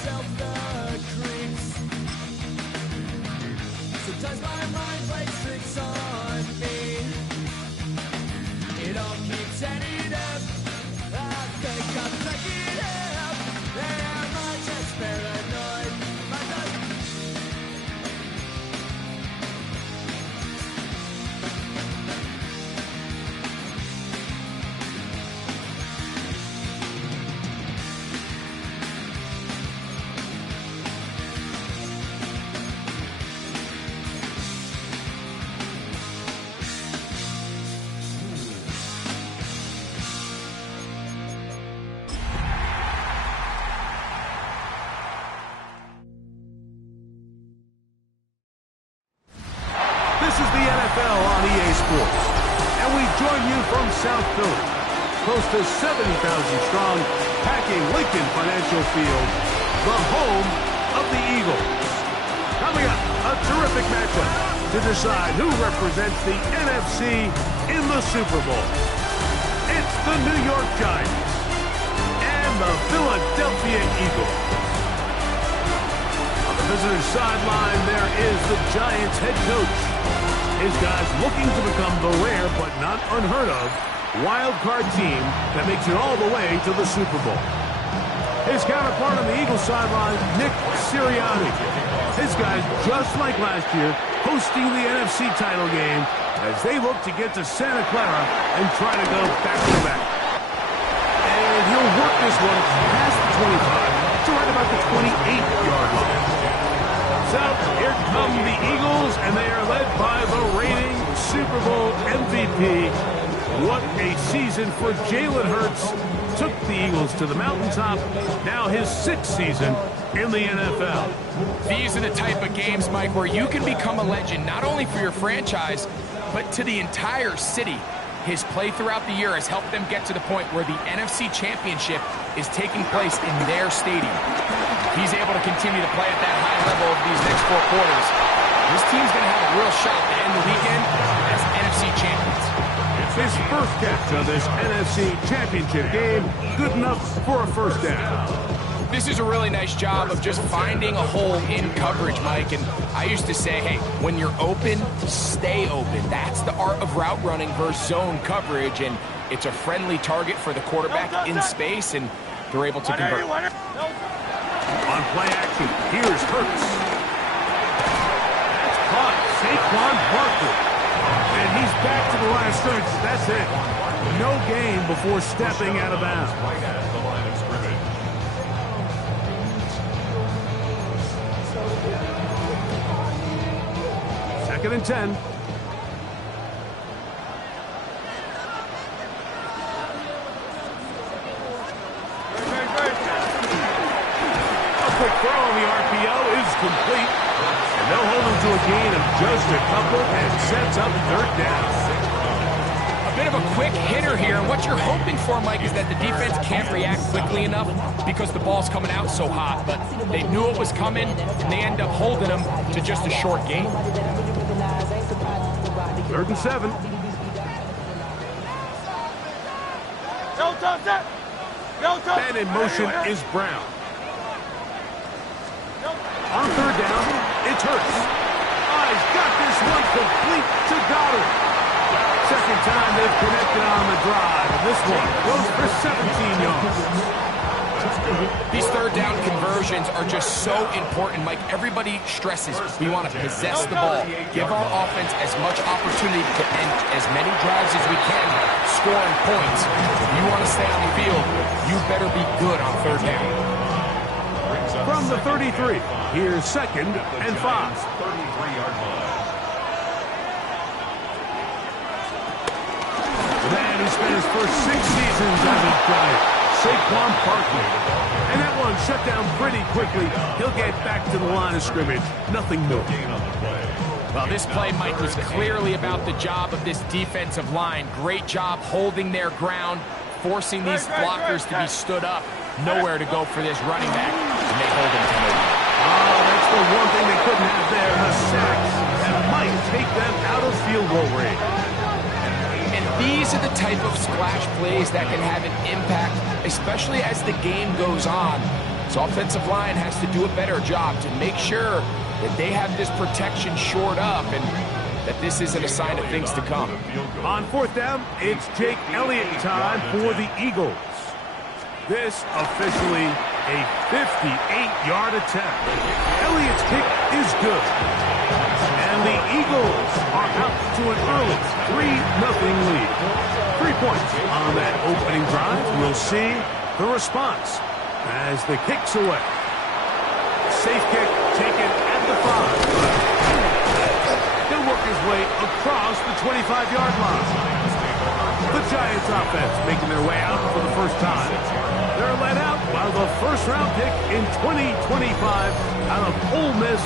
myself the creeps. Sometimes my mind plays tricks on me. It all keeps adding up. I think I'm cracking up. Am I just paranoid? Am I just... This is the NFL on EA Sports, and we join you from South Philly, close to 70,000 strong, packing Lincoln Financial Field, the home of the Eagles. Coming up, a terrific matchup to decide who represents the NFC in the Super Bowl. It's the New York Giants and the Philadelphia Eagles. On the visitor's sideline, there is the Giants head coach. His guys looking to become the rare but not unheard of wild card team that makes it all the way to the Super Bowl. His counterpart on the Eagles sideline, Nick Sirianni. His guys, just like last year, hosting the NFC title game as they look to get to Santa Clara and try to go back-to-back. And he'll work this one past the 25 to right about the 28-yard line. So, here come the Eagles, and they are led by the reigning Super Bowl MVP. What a season for Jalen Hurts. Took the Eagles to the mountaintop. Now his 6th season in the NFL. These are the type of games, Mike, where you can become a legend, not only for your franchise, but to the entire city. His play throughout the year has helped them get to the point where the NFC Championship is taking place in their stadium. He's able to continue to play at that high level of these next 4 quarters. This team's going to have a real shot to end the weekend as NFC champions. It's his first catch of this NFC Championship game. Good enough for a first down. This is a really nice job of just finding a hole in coverage, Mike. And I used to say, hey, when you're open, stay open. That's the art of route running versus zone coverage. And it's a friendly target for the quarterback in space, and they're able to convert. On play action, here's Hurts. That's caught. Saquon Barkley. And he's back to the line of scrimmage. That's it. No gain before stepping out of bounds. 2nd and 10. Quick throw on the RPO is complete. And they'll hold him to a gain of just a couple and sets up 3rd down. A bit of a quick hitter here. And what you're hoping for, Mike, is that the defense can't react quickly enough because the ball's coming out so hot. But they knew it was coming, and they end up holding him to just a short gain. 3rd and 7. And in motion is Brown. On 3rd down, it's Hurts. He's got this one complete to Goddard. 2nd time they've connected on the drive. And this one goes for 17 yards. These 3rd down conversions are just so important, Mike. Everybody stresses we want to possess the ball, give our offense as much opportunity to end as many drives as we can, scoring points. If you want to stay on the field, you better be good on 3rd down. From the 33, here's 2nd and 5. The man who spent his first 6 seasons as a Giant, Saquon Barkley. And that one shut down pretty quickly. He'll get back to the line of scrimmage. Nothing new. Well, this play, Mike, was clearly about the job of this defensive line. Great job holding their ground, forcing these blockers to be stood up. Nowhere to go for this running back, and they hold him to nowhere. Oh, that's the one thing they couldn't have there, a sack that might take them out of field goal range. And these are the type of splash plays that can have an impact, especially as the game goes on. This offensive line has to do a better job to make sure that they have this protection shored up and that this isn't a sign of things to come. On fourth down, it's Jake Elliott time for the Eagles. This officially a 58-yard attempt. Elliott's kick is good. And the Eagles are out to an early 3-0 lead. 3 points on that opening drive. We'll see the response as the kick's away. Safe kick taken at the 5. He'll work his way across the 25-yard line. The Giants offense making their way out for the first time. They're led out by the first-round pick in 2025 out of Ole Miss.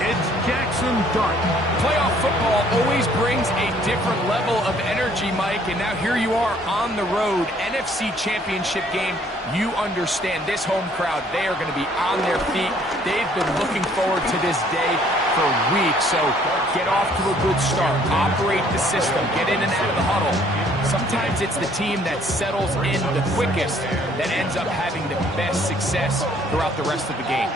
It's Jackson Dart. Playoff football always brings a different level of energy, Mike, and now here you are on the road, NFC Championship game. You understand this home crowd, they are going to be on their feet. They've been looking forward to this day for weeks, so get off to a good start. Operate the system. Get in and out of the huddle. Sometimes it's the team that settles in the quickest that ends up having the best success throughout the rest of the game.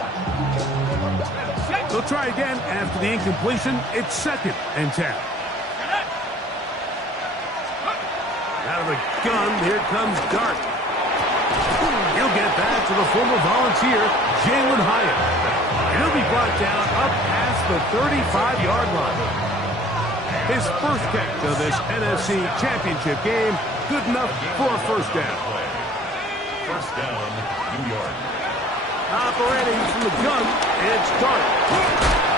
They'll try again after the incompletion. It's 2nd and 10. Out of the gun, here comes Dart. He'll get back to the former Volunteer, Jalen Hyatt. And he'll be brought down up past the 35-yard line. His first catch of this NFC Championship game, good enough for a first down. First down, New York. Operating from the gun, it's Dart.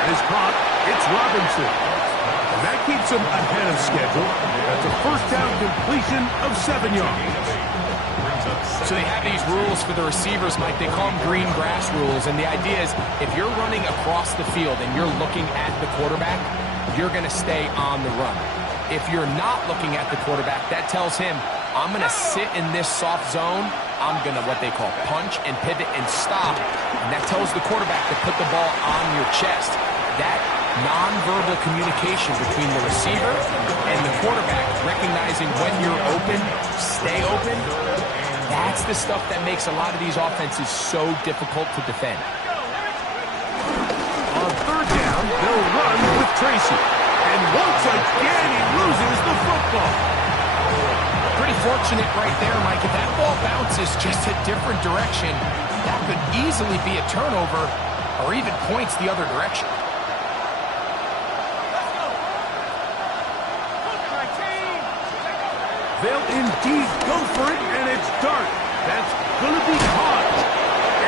Is caught, it's Robinson. And that keeps him ahead of schedule. That's a first down completion of 7 yards. So they have these rules for the receivers, Mike. They call them green grass rules. And the idea is if you're running across the field and you're looking at the quarterback, you're going to stay on the run. If you're not looking at the quarterback, that tells him, I'm going to sit in this soft zone. I'm going to what they call punch and pivot and stop. And that tells the quarterback to put the ball on your chest. That nonverbal communication between the receiver and the quarterback, recognizing when you're open, stay open, that's the stuff that makes a lot of these offenses so difficult to defend. On third down, they'll run with Tracy. And once again, he loses the football. Pretty fortunate right there, Mike. If that ball bounces just a different direction, that could easily be a turnover or even points the other direction. They'll indeed go for it, and it's Dart. That's going to be caught.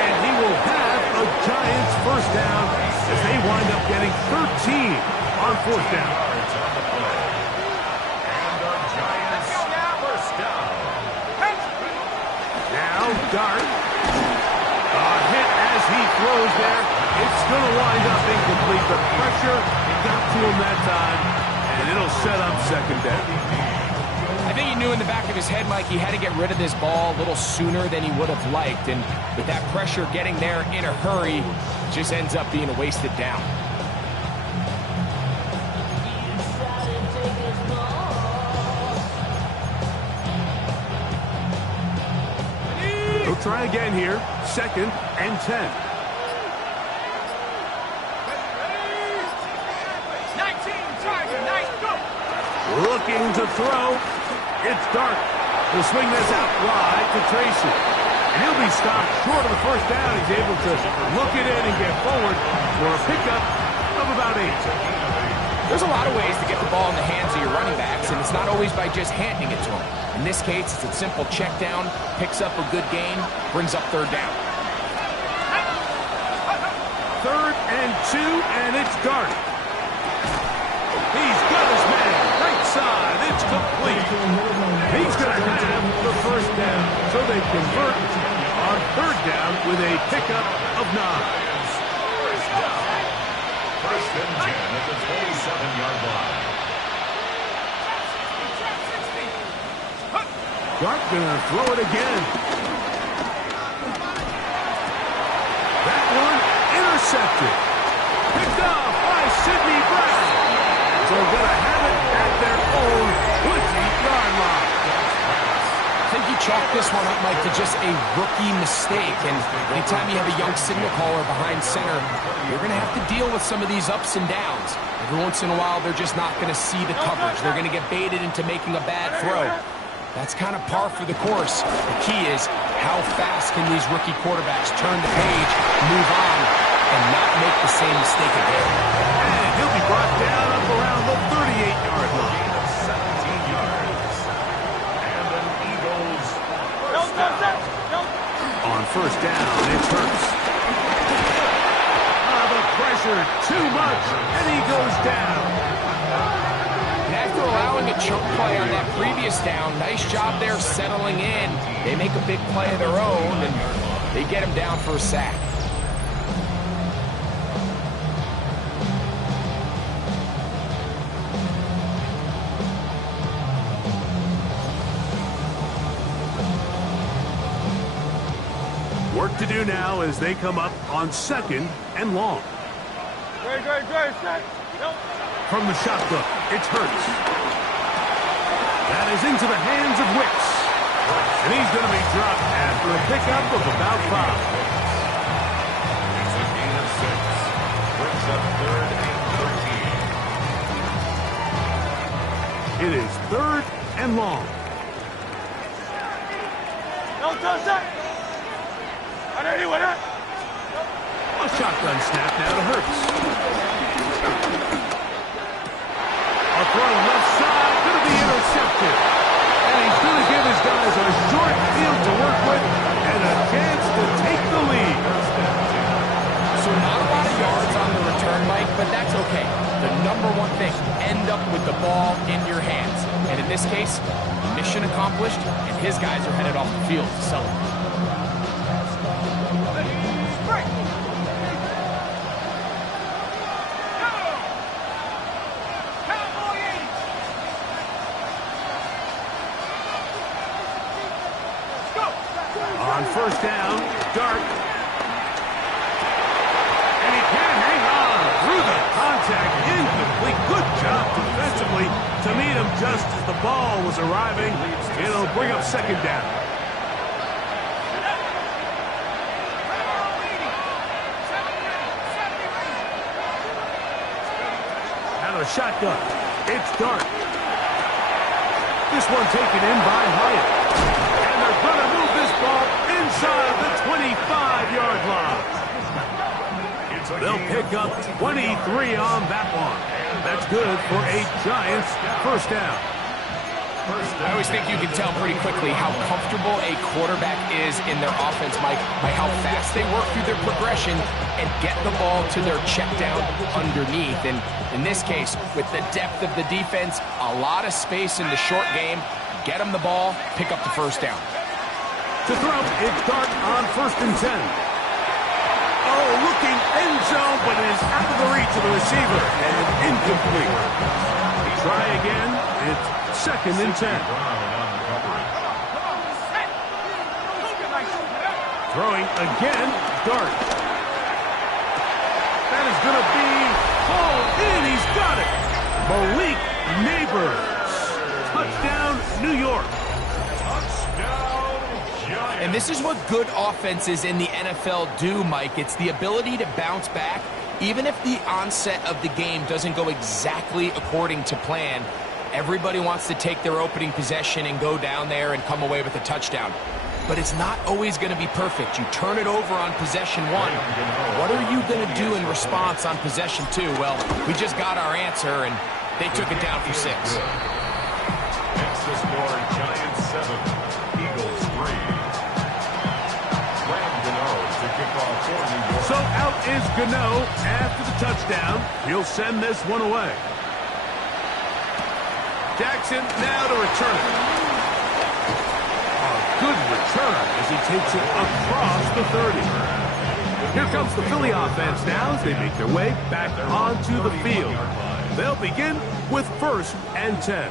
And he will have a Giants first down as they wind up getting 13 on fourth down. And our Giants first down. Now Dart. A hit as he throws there. It's going to wind up incomplete. The pressure got to him that time, and it'll set up second down. I think he knew in the back of his head, Mike, he had to get rid of this ball a little sooner than he would have liked. And with that pressure getting there in a hurry, just ends up being a wasted down. He'll try again here. 2nd and 10. 19, Tiger, nice, go! Looking to throw. It's Dart. He'll swing this out wide to Tracy. And he'll be stopped short of the first down. He's able to look it in and get forward for a pickup of about 8. There's a lot of ways to get the ball in the hands of your running backs, and it's not always by just handing it to them. In this case, it's a simple check down, picks up a good gain, brings up third down. 3rd and 2, and it's Dart. He's got his man. Right side. It's complete. He's going to have the first down. So they convert on third down with a pickup of 9. First and 10 at the 27-yard line. Dart going to throw it again. That one intercepted. Picked off by Sidney Brown. So going to have it at their own 20-yard line. I think you chalk this one up, Mike, to just a rookie mistake. And anytime you have a young signal caller behind center, you're going to have to deal with some of these ups and downs. Every once in a while, they're just not going to see the coverage. They're going to get baited into making a bad throw. That's kind of par for the course. The key is how fast can these rookie quarterbacks turn the page, move on, and not make the same mistake again. And he'll be brought down up around the 38-yard line. 17 yards. And an Eagles On first down, it's Hurts. The pressure, too much, and he goes down. And after allowing a chunk play on that previous down, nice job there settling in. They make a big play of their own, and they get him down for a sack. Work to do now as they come up on second and long. From the shotgun, it's Hurts. That is into the hands of Wicks. And he's going to be dropped after a pickup of about 5. It's a gain of 6. Brings up 3rd and 13. It is 3rd and long. A shotgun snap now to Hurts. A throw left side, going to be intercepted. And he's going to give his guys a short field to work with and a chance to take the lead. So not a lot of yards on the return, Mike, but that's okay. The number one thing, end up with the ball in your hands. And in this case, mission accomplished, and his guys are headed off the field to celebrate. On first down, Dark. And he can't hang on through the contact. Incomplete. Good job defensively to meet him just as the ball was arriving. It'll bring up second down. Now a shotgun. It's Dark. This one taken in by Hyatt. And they're going to move this ball inside the 25-yard line. They'll pick up 23 on that one. That's good for a Giants first down. I always think you can tell pretty quickly how comfortable a quarterback is in their offense, Mike, by how fast they work through their progression and get the ball to their check down underneath. And in this case, with the depth of the defense, a lot of space in the short game, get them the ball, pick up the first down. To throw, it's Dark on first and 10. Oh, looking end zone, but it is out of the reach of the receiver, and incomplete. Try again, it's second and 10. Throwing again, Dark. That is going to be hauled in, he's got it. Malik Neighbors. Touchdown, New York. And this is what good offenses in the NFL do, Mike. It's the ability to bounce back, even if the onset of the game doesn't go exactly according to plan. Everybody wants to take their opening possession and go down there and come away with a touchdown. But it's not always going to be perfect. You turn it over on possession 1. What are you going to do in response on possession 2? Well, we just got our answer, and they took it down for 6. Next to score, Giants 7, Eagles 3. So out is Gano after the touchdown. He'll send this one away. Jackson now to return it. A good return as he takes it across the 30. Here comes the Philly offense now as they make their way back onto the field. They'll begin with first and 10.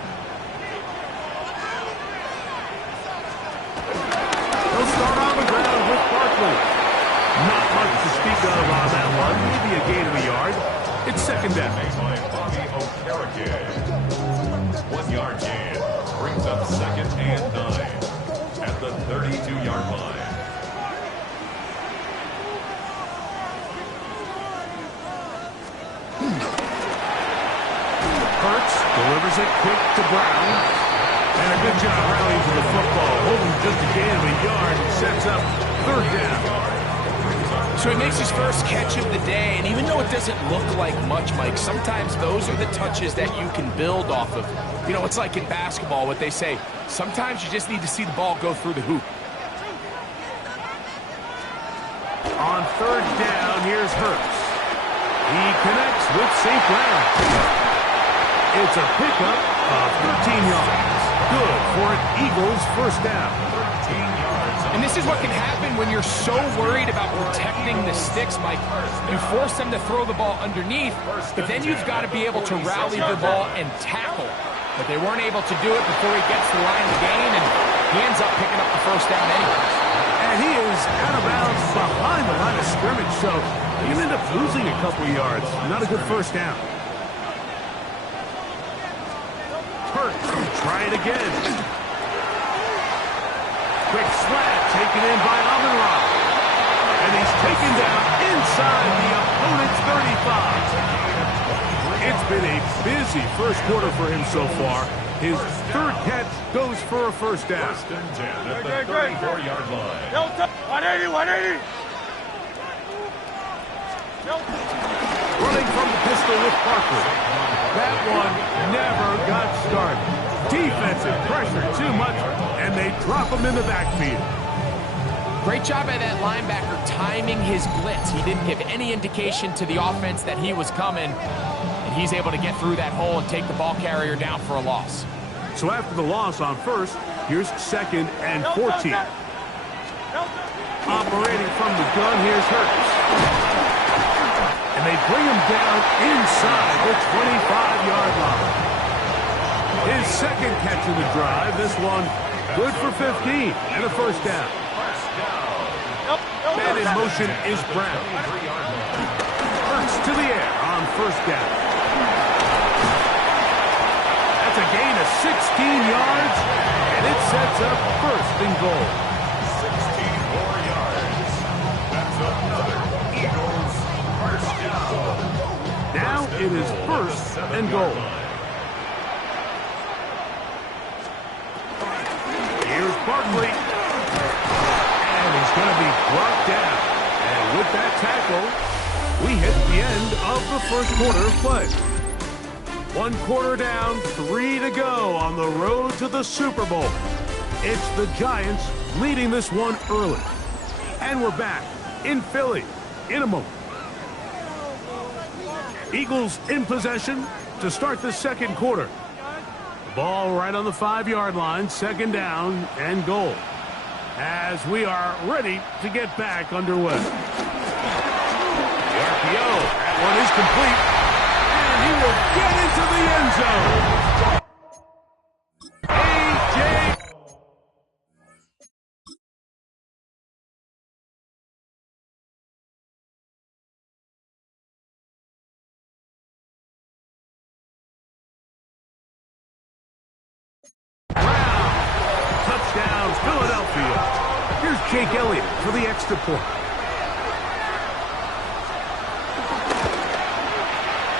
They'll start on the ground with Barkley. Not much to speak of on that one. Maybe a gain of a yard. It's second down. By Bobby Okereke. 1 yard gain. Brings up second and 9. At at the 32-yard line. Hurts delivers it quick to Brown. And a good job rallying for the football. Holding just a gain of a yard and sets up third down. So he makes his first catch of the day, and even though it doesn't look like much, Mike, sometimes those are the touches that you can build off of. You know, it's like in basketball, what they say, sometimes you just need to see the ball go through the hoop. On third down, here's Hurts. He connects with St. Brown. It's a pickup of 13 yards. Good for an Eagles first down. 13 yards. And this is what can happen when you're so worried about protecting the sticks, Mike. You force them to throw the ball underneath, but then you've got to be able to rally the ball and tackle. But they weren't able to do it before he gets the line to gain, and he ends up picking up the first down anyways. And he is out of bounds behind the line of scrimmage, so he can end up losing a couple yards. Not a good first down. Hurts, try it again. Quick slant taken in by Amon-Ra. And he's taken down inside the opponent's 35. It's been a busy first quarter for him so far. His third catch goes for a first down. First and 10 at the 34-yard line. 180. Running from the pistol with Parker. That one never got started. Defensive pressure too much, and they drop him in the backfield. Great job by that linebacker timing his blitz. He didn't give any indication to the offense that he was coming, and he's able to get through that hole and take the ball carrier down for a loss. So after the loss on first, here's second and 14. Operating from the gun, here's Hurts. And they bring him down inside the 25-yard line. His second catch of the drive, this one good for 15 and a first down. Man in motion is Brown. Hurts to the air on first down. That's a gain of 16 yards, and it sets up first and goal. 16 more yards. That's another Eagles first down. Now it is first and goal. Here's Barkley. And he's going to be brought down. And with that tackle, we hit the end of the first quarter of play. 1 quarter down, 3 to go on the road to the Super Bowl. It's the Giants leading this one early. And we're back in Philly in a moment. Eagles in possession to start the second quarter. The ball right on the 5-yard line, second down and goal. As we are ready to get back underway. The RPO, that one is complete. And he will get into the end zone. A.J. Touchdown, Philadelphia. Here's Jake Elliott for the extra point.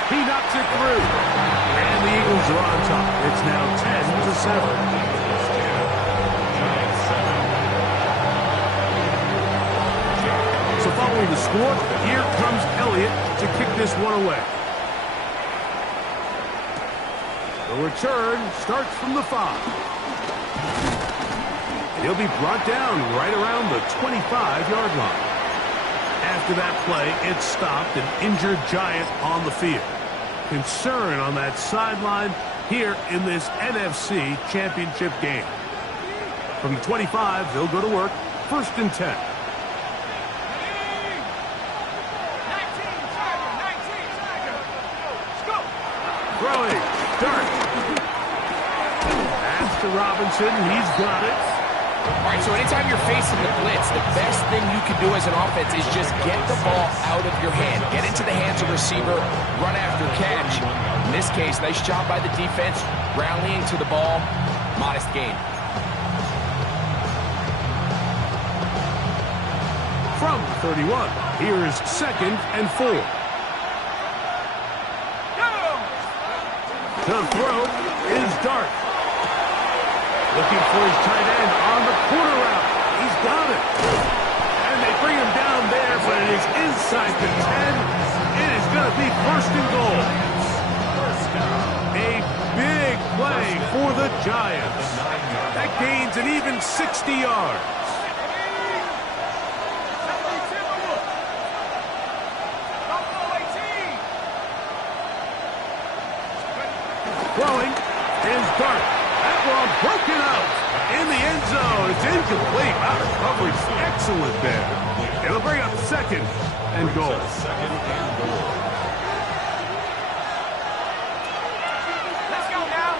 He knocks it through. And the Eagles are on top. It's now 10-7. So following the score, here comes Elliott to kick this one away. The return starts from the 5. He'll be brought down right around the 25-yard line. After that play, it stopped an injured Giant on the field. Concern on that sideline here in this NFC Championship game. From the 25, they'll go to work. First and 10. Throwing, dart. Pass to Robinson, he's got it. All right, so anytime you're facing the blitz, the best thing you can do as an offense is just get the ball out of your hand. Get into the hands of receiver, run after catch. In this case, nice job by the defense, rallying to the ball, modest gain. 31. Here is 2nd and 4. The throw is Dart. Looking for his tight end on the corner route. He's got it. And they bring him down there, but it is inside the 10. It is going to be 1st and goal. A big play for the Giants. That gains an even 60 yards. Throwing is Dart. That ball broken out in the end zone. It's incomplete. Wow, the coverage excellent there. It'll bring up 2nd and goal. Let's go now.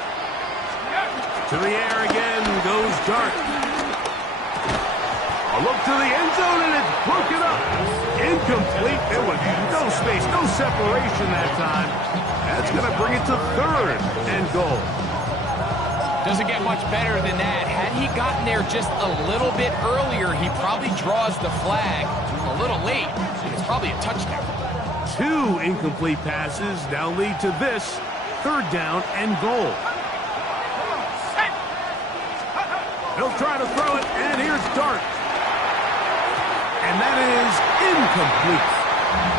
To the air again goes Dart. A look to the end zone, and it's broken up. Incomplete. There was no space, no separation that time. That's going to bring it to 3rd and goal. Doesn't get much better than that. Had he gotten there just a little bit earlier, he probably draws the flag a little late. It's probably a touchdown. 2 incomplete passes now lead to this 3rd down and goal. He'll try to throw it, and here's Dart. And that is incomplete.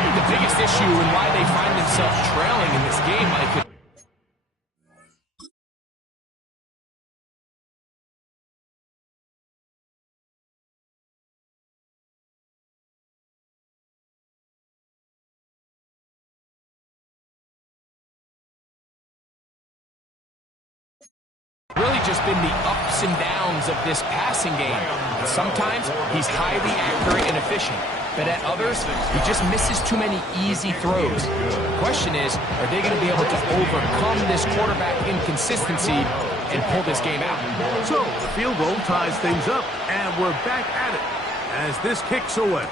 The biggest issue and why they find themselves trailing in this game, Mike. Really just been the ups and downs of this passing game. Sometimes he's highly accurate and efficient, but at others, he just misses too many easy throws. The question is, are they going to be able to overcome this quarterback inconsistency and pull this game out? So the field goal ties things up, and we're back at it as this kicks away.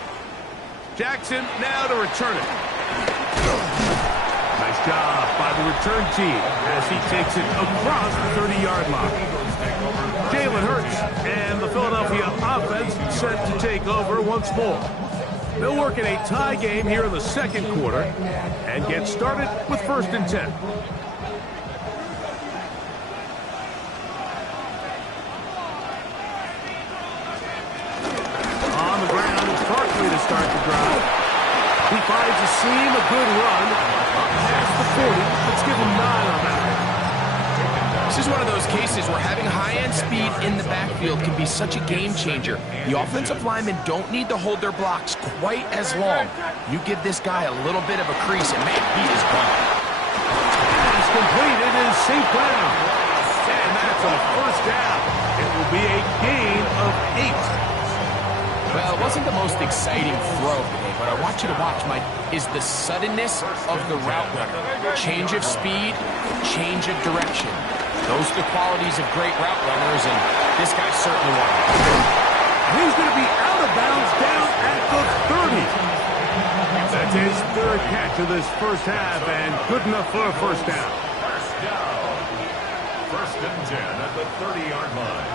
Jackson now to return it. Nice job by the return team as he takes it across the 30-yard line. Jalen Hurts and the Philadelphia offense set to take over once more. They'll work in a tie game here in the 2nd quarter and get started with 1st and 10. On the ground is Barkley to start the drive. He finds a seam, a good run, up past the 40. Let's give him 9 on that. This is one of those cases where having high-end speed in the backfield can be such a game changer. The offensive linemen don't need to hold their blocks quite as long. You give this guy a little bit of a crease, and man, he is gone. Pass complete. It is St. Brown. And that's a 1st down. It will be a gain of 8. Well, it wasn't the most exciting throw today, but I want you to watch, Mike, is the suddenness of the route runner. Change of speed, change of direction. Those are the qualities of great route runners, and this guy certainly one of them. He's going to be out of bounds down at the 30. That's his 3rd catch of this 1st half, and good enough for a 1st down. 1st and 10 at the 30-yard line.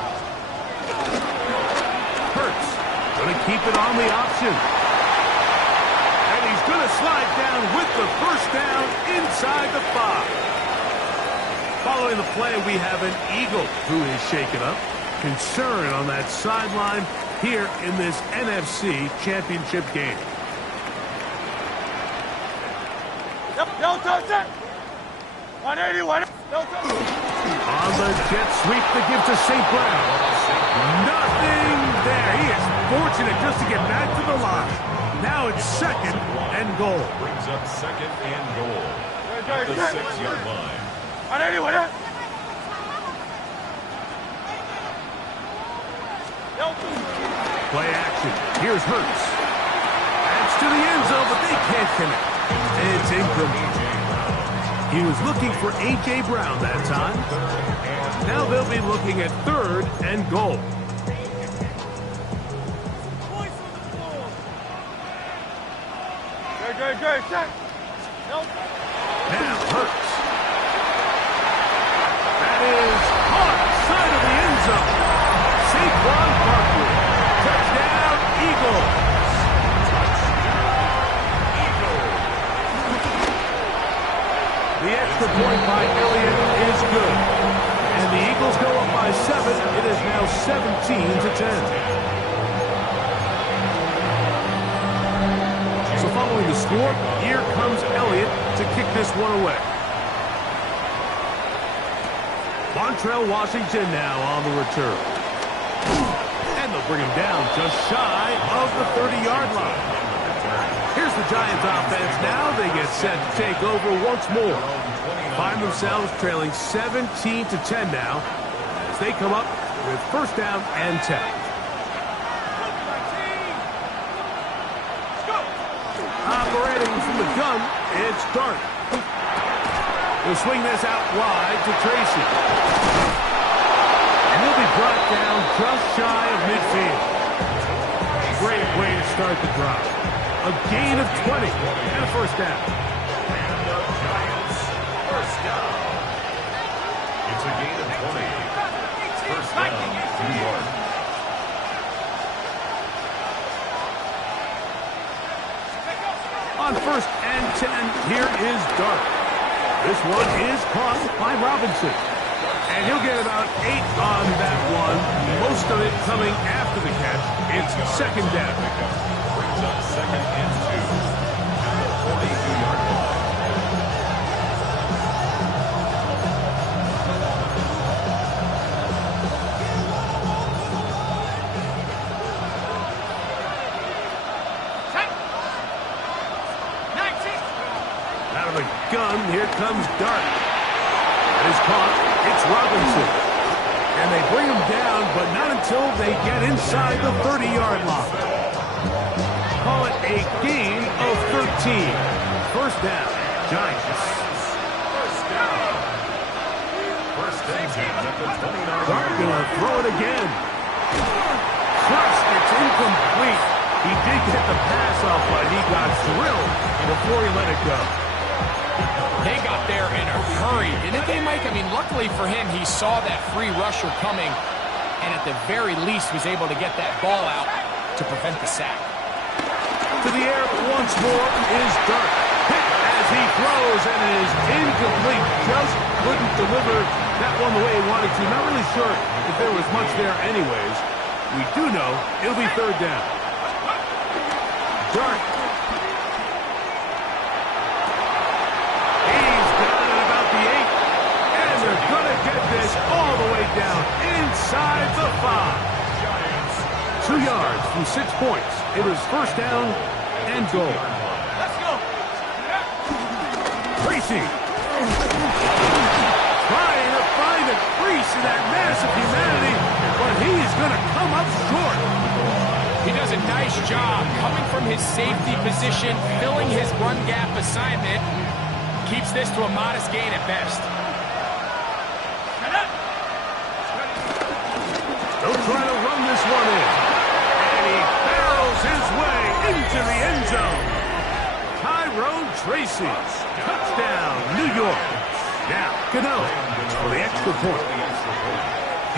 Hurts going to keep it on the option. And he's going to slide down with the 1st down inside the 5. Following the play, we have an Eagle who is shaken up. Concern on that sideline here in this NFC Championship game. No touch. 180. On the jet sweep to give to St. Brown. Nothing there. He is fortunate just to get back to the line. Now it's 2nd and goal. Brings up 2nd and goal at the 6-yard line. 180. Play action. Here's Hurts. That's to the end zone, but they can't connect. It's incomplete. He was looking for A.J. Brown that time. Now they'll be looking at 3rd and goal. Good. Now Hurts. That is caught side of the end zone. Saquon Barkley. Touchdown, Eagles. score. Here comes Elliott to kick this one away. Montrell Washington now on the return. And they'll bring him down just shy of the 30-yard line. Here's the Giants offense now. They get set to take over once more. Find themselves trailing 17-10 now as they come up with first down and 10. Operating from the gun, it's Dart. He'll swing this out wide to Tracy. And he'll be brought down just shy of midfield. Great way to start the drive. A gain of 20 and a first down. And the Giants first down. It's a gain of 20. First down, New York. On first and 10, here is Dart. This one is caught by Robinson. And he'll get about 8 on that one. Most of it coming after the catch. It's second down. Brings up second and 2. At the 42-yard line. Out of the gun, here comes Dart. It is caught. It's Robinson. And they bring him down, but not until they get inside the 30-yard line. Call it a gain of 13. First down, Giants. First down. First and 10 at the 29-yard Dart line. gonna throw it again. First, it's incomplete. He did get the pass off, but he got drilled before he let it go. They got there in a hurry, didn't they, Mike? I mean, luckily for him, he saw that free rusher coming and at the very least was able to get that ball out to prevent the sack. To the air once more is Dart. Hit as he throws, and it is incomplete. Just couldn't deliver that one the way he wanted to. Not really sure if there was much there anyways. We do know it'll be third down. Dart. He's got it at about the 8. And they're going to get this all the way down inside the 5. 2 yards from 6 points. It was first down and goal. Let's go. Tracy. Trying to find a crease in that mass of humanity, but he's going to come up short. He does a nice job coming from his safety position, filling his run gap assignment. Keeps this to a modest gain at best. They'll try to run this one in. And he barrels his way into the end zone. Tyrone Tracy. Touchdown, New York. Now, Cano for the extra point.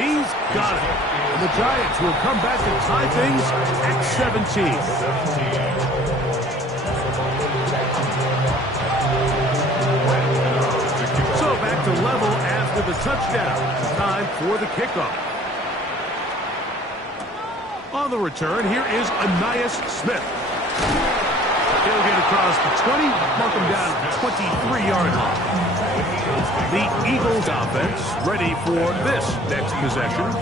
He's got it. And the Giants will come back and tie things at 17. So back to level after the touchdown. Time for the kickoff. On the return, here is Anias Smith. He'll get across the 20, mark him down at the 23-yard line. The Eagles offense ready for this next possession.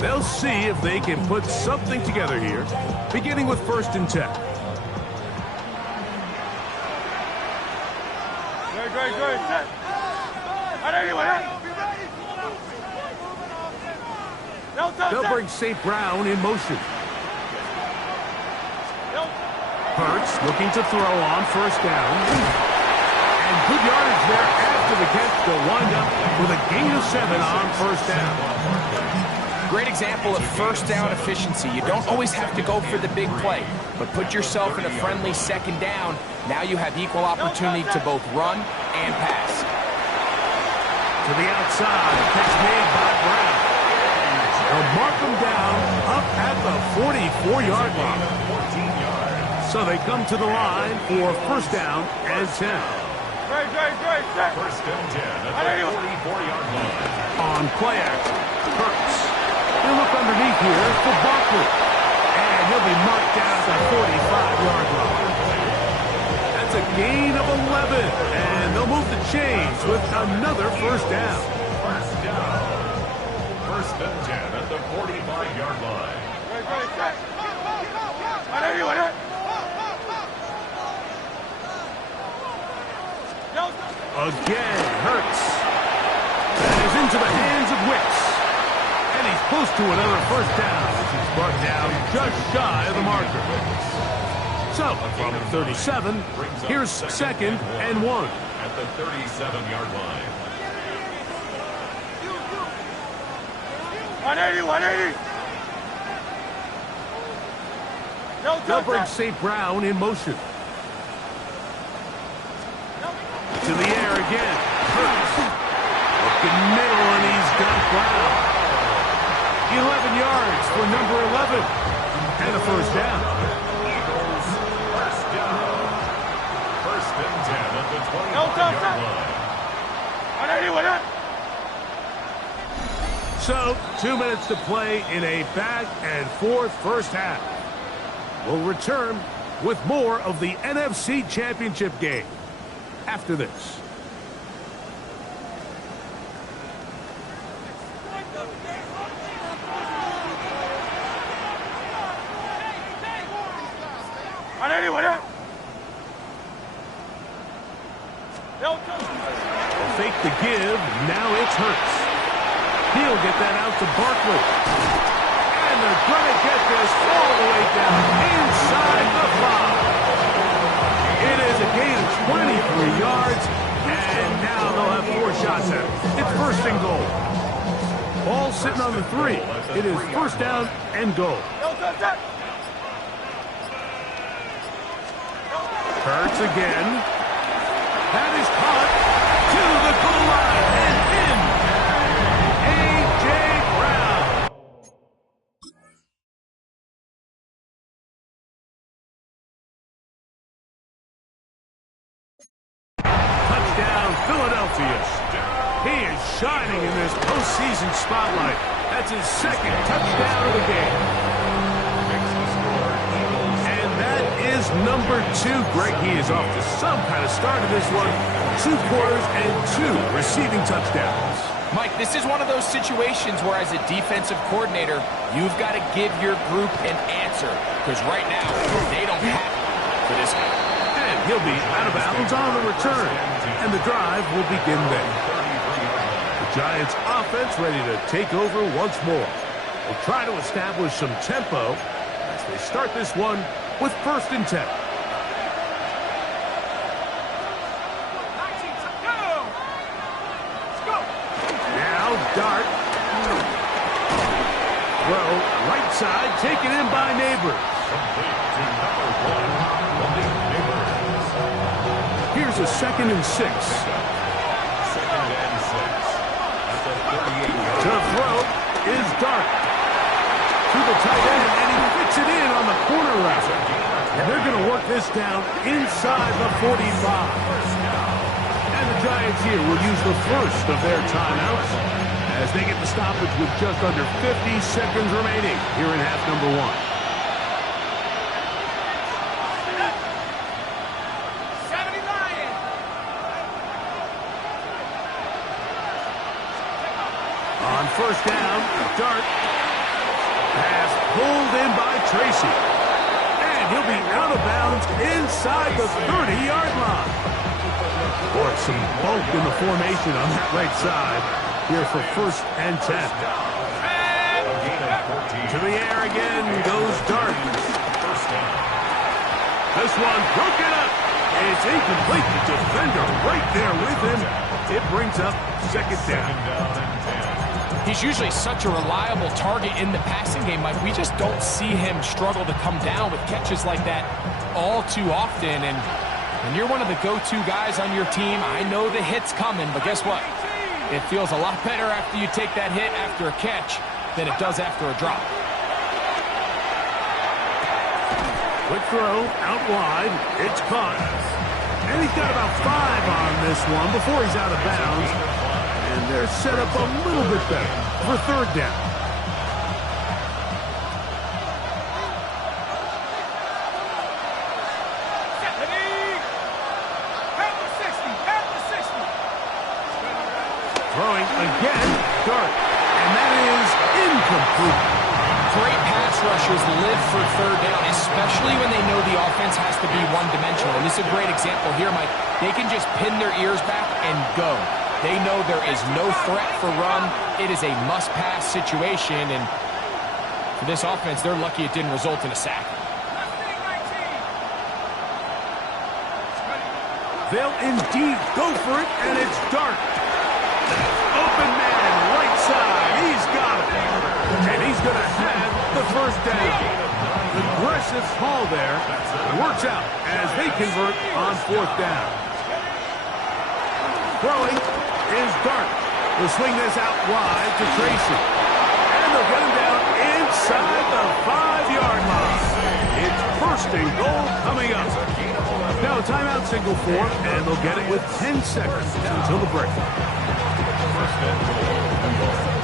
They'll see if they can put something together here, beginning with first and 10. Great. Set. Right anyway. They'll bring St. Brown in motion. Hurts looking to throw on first down. And good yardage there after the catch. They'll wind up with a gain of 7 on first down. Great example of first down efficiency. You don't always have to go for the big play, but put yourself in a friendly second down. Now you have equal opportunity to both run and pass. To the outside, catch made by Brown. They'll mark him down up at the 44-yard line. So they come to the line for first down and 10. Great. Set. First and 10 at the 44-yard line. On play action, Hurts. He'll look underneath here for Barkley. And he'll be marked down at the 45-yard line. That's a gain of 11. And they'll move the chains with another first down. First down. First and 10 at the 45-yard line. Again, Hurts. That is into the hands of Wicks. And he's close to another first down, which is brought down just shy of the marker. So, from 37, here's second and 1. At the 37-yard line. 180, 180. They'll bring St. Brown in motion. To the air again. Hurts. Looking middle, and he's got Brown. 11 yards for number 11. And a first down. Eagles, first down. First and 10 at the 25-yard line. 180, 180. So, 2 minutes to play in a back-and-forth first half. We'll return with more of the NFC Championship game after this. They'll fake the give. Now it's Hurts. He'll get that out to Barkley. And they're going to get this all the way down inside the 5. It is a gain of 23 yards, and now they'll have 4 shots at it. It's first and goal. Ball sitting on the 3. It is first down and goal. Hurts again. That is caught to the goal line and in. A.J. Brown. Touchdown, Philadelphia. He is shining in this postseason spotlight. That's his second touchdown of the game. And that is number 2. Greg, he is off to some kind of start in this one. 2 quarters and 2 receiving touchdowns. Mike, this is one of those situations where as a defensive coordinator, you've got to give your group an answer. Because right now, they don't have it for this game. And he'll be out of bounds on the return. And the drive will begin then. The Giants offense ready to take over once more. They'll try to establish some tempo as they start this one with first and 10. Now Dart. Throw right side, taken in by Neighbors. Here's a second and 6. To throw is Dart. To the tight end, and he fits it in on the corner route. And they're going to work this down inside the 45. And the Giants here will use the first of their timeouts as they get the stoppage with just under 50 seconds remaining here in half number 1. On first down, Dart. Pass pulled in by Tracy. And he'll be out of bounds inside the 30-yard line. Boy, some bulk in the formation on that right side here for first and 10. To the air again goes Dart. This one broken up. It's incomplete. The defender right there with him. It brings up second down. He's usually such a reliable target in the passing game, Mike. We just don't see him struggle to come down with catches like that all too often. And when you're one of the go-to guys on your team, I know the hit's coming, but guess what? It feels a lot better after you take that hit after a catch than it does after a drop. Quick throw, out wide, it's caught. And he's got about 5 on this one before he's out of bounds. And they're set up a little bit better for third down. again. Dart. And that is incomplete. Great pass rushers live for third down, especially when they know the offense has to be one-dimensional. And this is a great example here, Mike. They can just pin their ears back and go. They know there is no threat for run. It is a must-pass situation, and for this offense, they're lucky it didn't result in a sack. They'll indeed go for it, and it's Dart. Open man, right side. He's got it. And he's going to have the first down. Aggressive call there. Works out as they convert on fourth down. Throwing is Dart. They'll swing this out wide to Tracy. And they'll get him down inside the 5-yard line. It's first and goal coming up. Now a timeout signal for, and they'll get it with 10 seconds until the break. First and goal.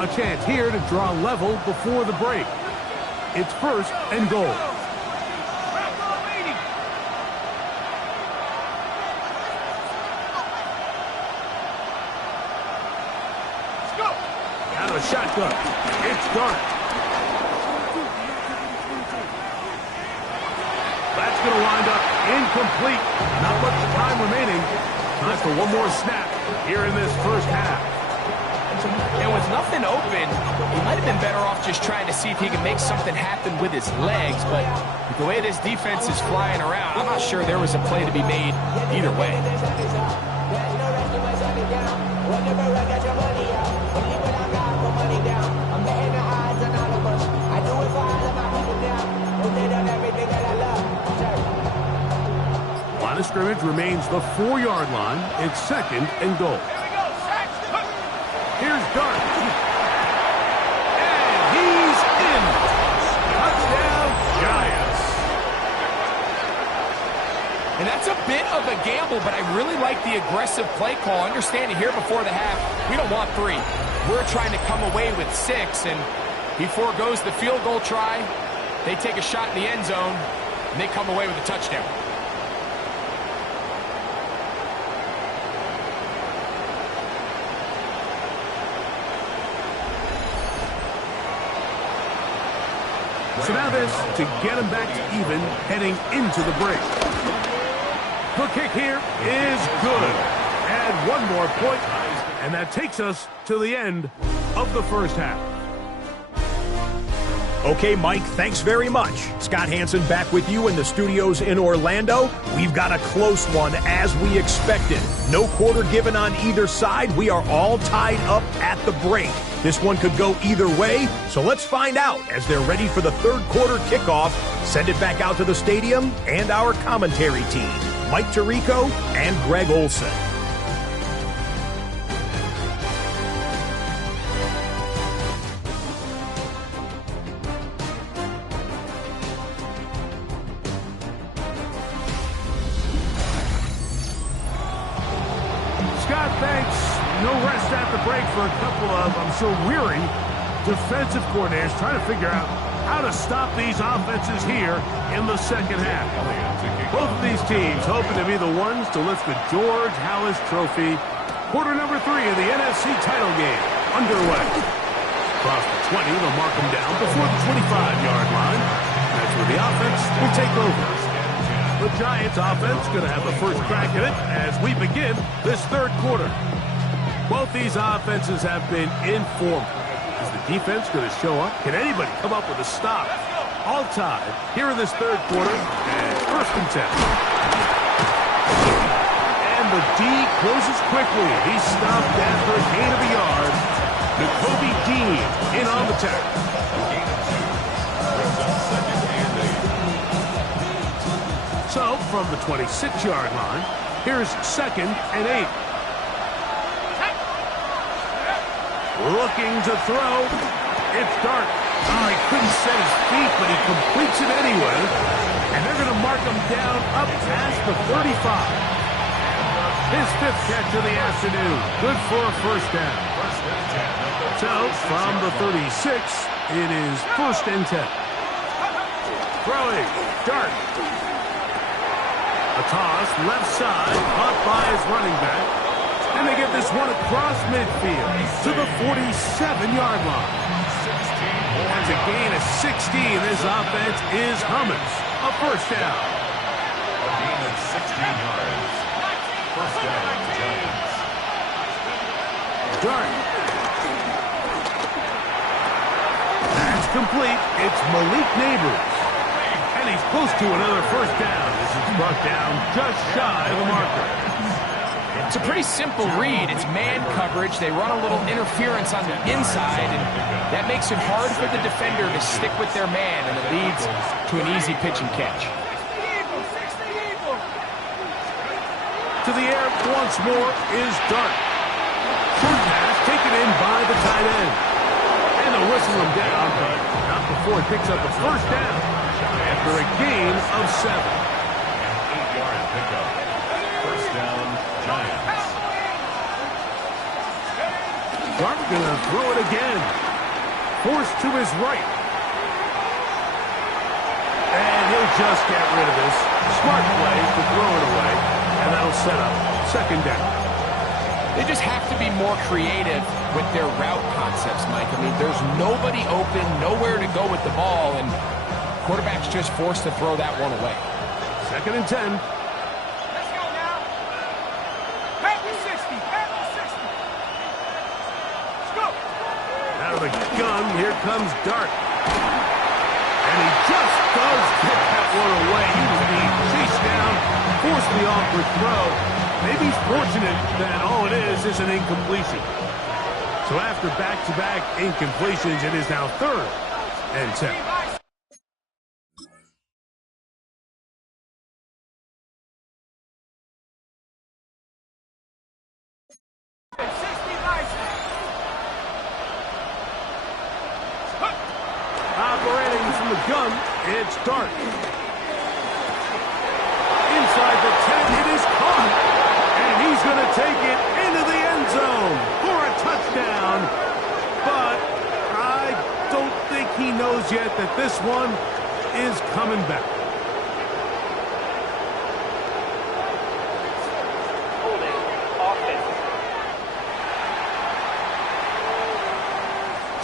A chance here to draw level before the break. It's first and goal. Out of a shotgun. It's Dart. That's going to wind up incomplete. Not much time remaining. Time for one more snap here in this first half. And with nothing open, he might have been better off just trying to see if he can make something happen with his legs. But with the way this defense is flying around, I'm not sure there was a play to be made either way. Line of scrimmage remains the 4-yard line. It's second and goal. Here's Dart. And he's in. Touchdown, Giants. And that's a bit of a gamble, but I really like the aggressive play call. Understanding here before the half, we don't want 3. We're trying to come away with 6, and he forgoes the field goal try. They take a shot in the end zone, and they come away with a touchdown. So now this to get him back to even heading into the break. The kick here is good. Add one more point, and that takes us to the end of the first half. Okay, Mike, thanks very much. Scott Hansen back with you in the studios in Orlando. We've got a close one as we expected. No quarter given on either side. We are all tied up at the break. This one could go either way, so let's find out as they're ready for the third quarter kickoff. Send it back out to the stadium and our commentary team, Mike Tirico and Greg Olson. Scott, thanks. No rest at the break for a couple of, I'm sure, weary defensive coordinators trying to figure out how to stop these offenses here in the second half. Both of these teams hoping to be the ones to lift the George Halas Trophy. Quarter number 3 of the NFC title game underway. Across the 20, they'll mark them down before the 25-yard line. That's where the offense will take over. The Giants offense going to have the first crack at it as we begin this third quarter. Both these offenses have been in form. Is the defense going to show up? Can anybody come up with a stop? All tied here in this third quarter, and first and 10. And the D closes quickly. He's stopped after a gain of a yard. N'Kobe Dean in on the tackle. So, from the 26-yard line, here's second and 8. Looking to throw. It's Dart. Oh, he couldn't set his feet, but he completes it anyway. And they're going to mark him down up past the 35. His 5th catch of the afternoon. Good for a first down. So, from the 36, It is 1st and 10. Throwing, Dart. A toss, left side, caught by his running back. And they get this one across midfield to the 47-yard line. That's a gain of 16. This offense is humming. A 1st down. A gain of 16 yards. 1st down, Giants. Dart. That's complete. It's Malik Neighbors. And he's close to another 1st down. This is brought down just shy of the marker. It's a pretty simple read. It's man coverage. They run a little interference on the inside, and that makes it hard for the defender to stick with their man, and it leads to an easy pitch and catch. To the air once more is Dart. Short pass taken in by the tight end. And they'll whistle him down, but not before he picks up a 1st down after a gain of 7. An 8-yard pickup. 1st down, Giants. Dart gonna throw it again. Forced to his right. And he'll just get rid of this. Smart play to throw it away. And that'll set up 2nd down. They just have to be more creative with their route concepts, Mike. I mean, there's nobody open, nowhere to go with the ball, and quarterback's just forced to throw that one away. 2nd and 10. Let's go now. Pat with 60. Pat with 60. Let's go. Out of the gun, here comes Dart. And he just does get that one away. He was being chased down, forced the awkward throw. Maybe he's fortunate that all it is an incompletion. So after back-to-back incompletions, it is now 3rd and 10. Operating from the gun, it's Dart. Inside the 10, it is caught. And he's going to take it into the end zone for a touchdown. But I don't think he knows yet that this one is coming back.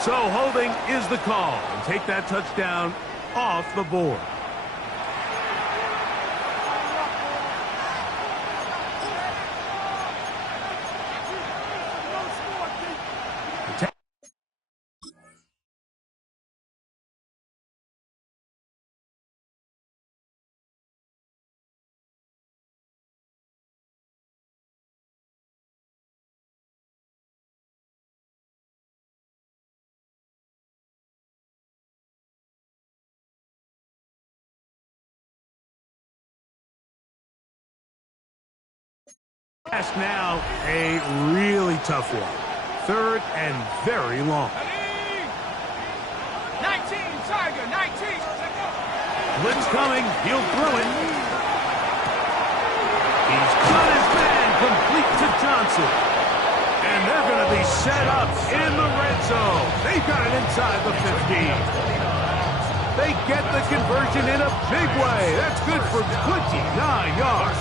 So holding is the call. And take that touchdown off the board. Pass now, a really tough one. 3rd and very long. 19, Tiger, 19. Blitz coming, he'll throw it. He's got his man complete to Johnson. And they're going to be set up in the red zone. They've got it inside the 15. They get the conversion in a big way. That's good for 29 yards.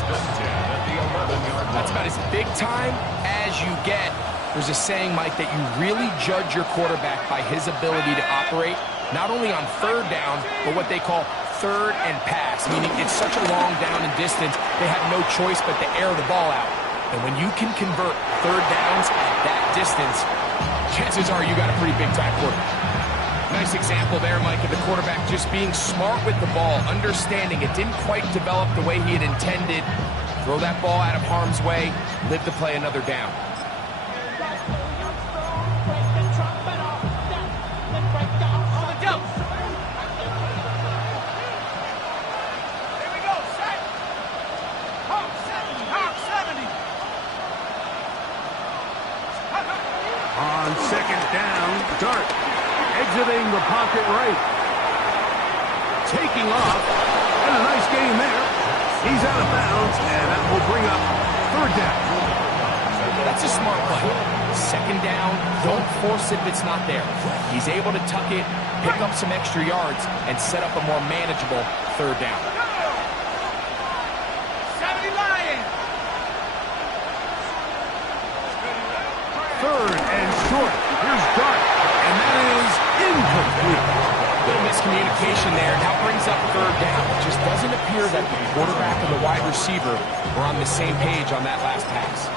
That's about as big time as you get. There's a saying, Mike, that you really judge your quarterback by his ability to operate, not only on 3rd down, but what they call 3rd and pass, meaning it's such a long down and distance, they have no choice but to air the ball out. And when you can convert 3rd downs at that distance, chances are you got a pretty big-time quarterback. Nice example there, Mike, of the quarterback just being smart with the ball, understanding it didn't quite develop the way he had intended. Throw that ball out of harm's way, live to play another down. On 2nd down, Dart exiting the pocket right. Taking off, and a nice gain there. He's out of bounds, and that will bring up 3rd down. That's a smart play. 2nd down, Don't force it if it's not there. He's able to tuck it, pick up some extra yards, and set up a more manageable third down. 70 Lions. Third and short. Here's Dart, and that is incomplete. Little miscommunication there. Now brings up third down. It just doesn't appear that the quarterback and the wide receiver were on the same page on that last pass.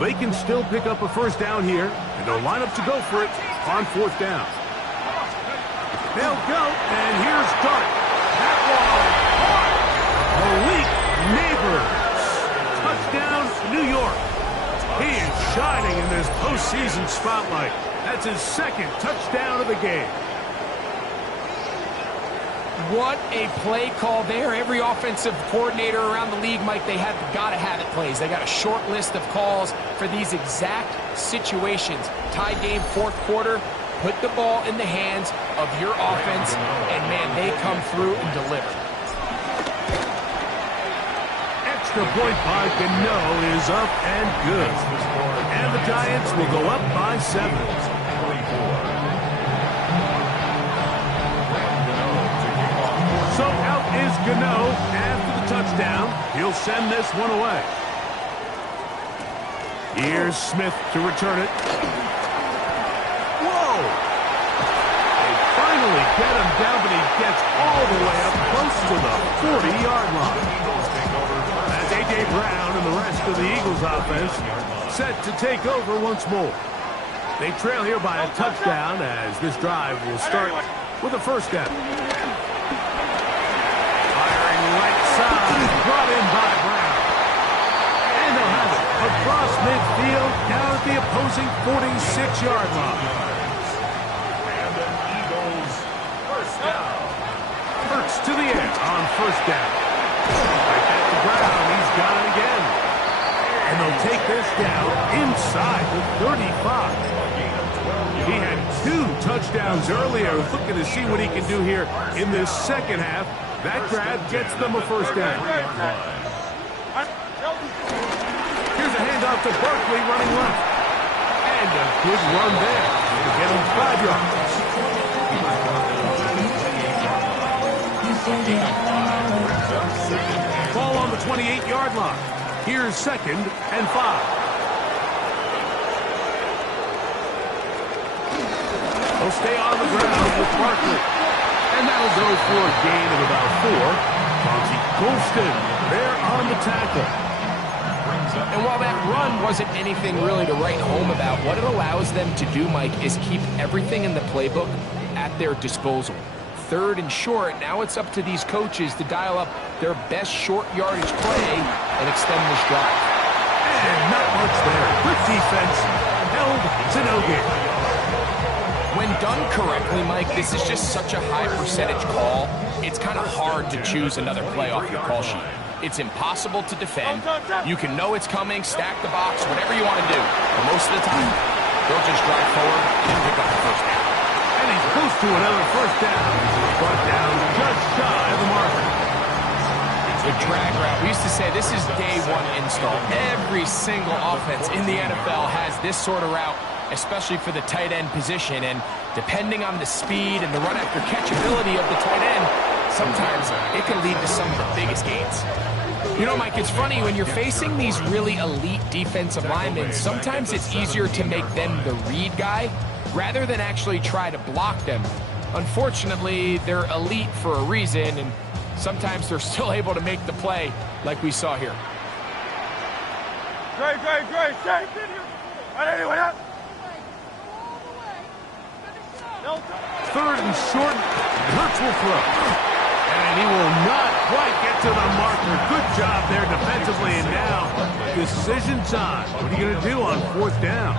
They can still pick up a first down here, and they'll line up to go for it on fourth down. They'll go, and here's Dart. That one, Malik Neighbors. Touchdown, New York. He is shining in this postseason spotlight. That's his second touchdown of the game. What a play call there. Every offensive coordinator around the league, Mike, they have got to have it plays. They got a short list of calls for these exact situations. Tie game, fourth quarter. Put the ball in the hands of your offense, and, man, they come through and deliver. Extra point by Gano is up and good. And the Giants will go up by 7. So out is Gano after the touchdown. He'll send this one away. Here's Smith to return it. Whoa! They finally get him down, but he gets all the way up close to the 40-yard line. That's A.J. Brown and the rest of the Eagles offense set to take over once more. They trail here by a touchdown as this drive will start with a first down. Firing right side, brought in by Brown. And they'll have it across midfield down at the opposing 46-yard line. And the Eagles first down. Hurts to the air on first down. Right back to Brown. He's got it again. And they'll take this down inside the 35. He had 2 touchdowns earlier. Looking to see what he can do here in this second half. That grab gets them a first down. Here's a handoff to Barkley running left. And a good run there to get him 5 yards. Ball on the 28-yard line. Here's 2nd and 5. They'll stay on the ground with Barkley. And that'll go for a gain of about 4. Chauncey Golston there on the tackle. And while that run wasn't anything really to write home about, what it allows them to do, Mike, is keep everything in the playbook at their disposal. Third and short, now it's up to these coaches to dial up their best short yardage play and extend this drive. And not much there. Good defense. Held to no gain. When done correctly, Mike, this is just such a high percentage call. It's kind of hard to choose another play off your call sheet. It's impossible to defend. You can know it's coming, stack the box, whatever you want to do. But most of the time, they'll just drive forward and pick up the first down. And he's close to another first down. Brought down just shy of the marker. The drag route. We used to say this is day one install. Every single offense in the NFL has this sort of route, especially for the tight end position. And depending on the speed and the run after catchability of the tight end, sometimes it can lead to some of the biggest gains. You know, Mike, it's funny, when you're facing these really elite defensive linemen, sometimes it's easier to make them the read guy rather than actually try to block them. Unfortunately, they're elite for a reason, and sometimes they're still able to make the play like we saw here. Great. Stay in here. Anyone else? Third and short. Hurts will throw. And he will not quite get to the marker. Good job there defensively. And now, decision time. What are you going to do on fourth down?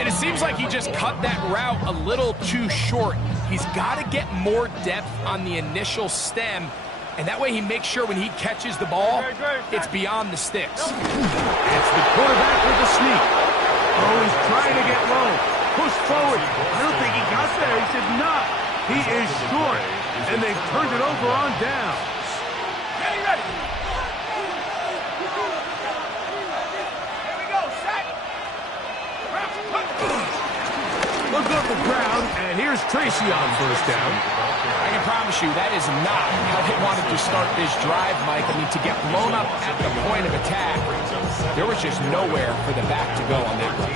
And it seems like he just cut that route a little too short. He's got to get more depth on the initial stem, and that way he makes sure when he catches the ball, it's beyond the sticks. It's the quarterback with the sneak. Oh, he's trying to get low. Push forward. I don't think he got there. He did not. He is short. And they've turned it over on down. Ready, ready. Here we go, set. Look up the ground, and here's Tracy on first down. I can promise you that is not how they wanted to start this drive, Mike. I mean, to get blown up at the point of attack, there was just nowhere for the back to go on that run.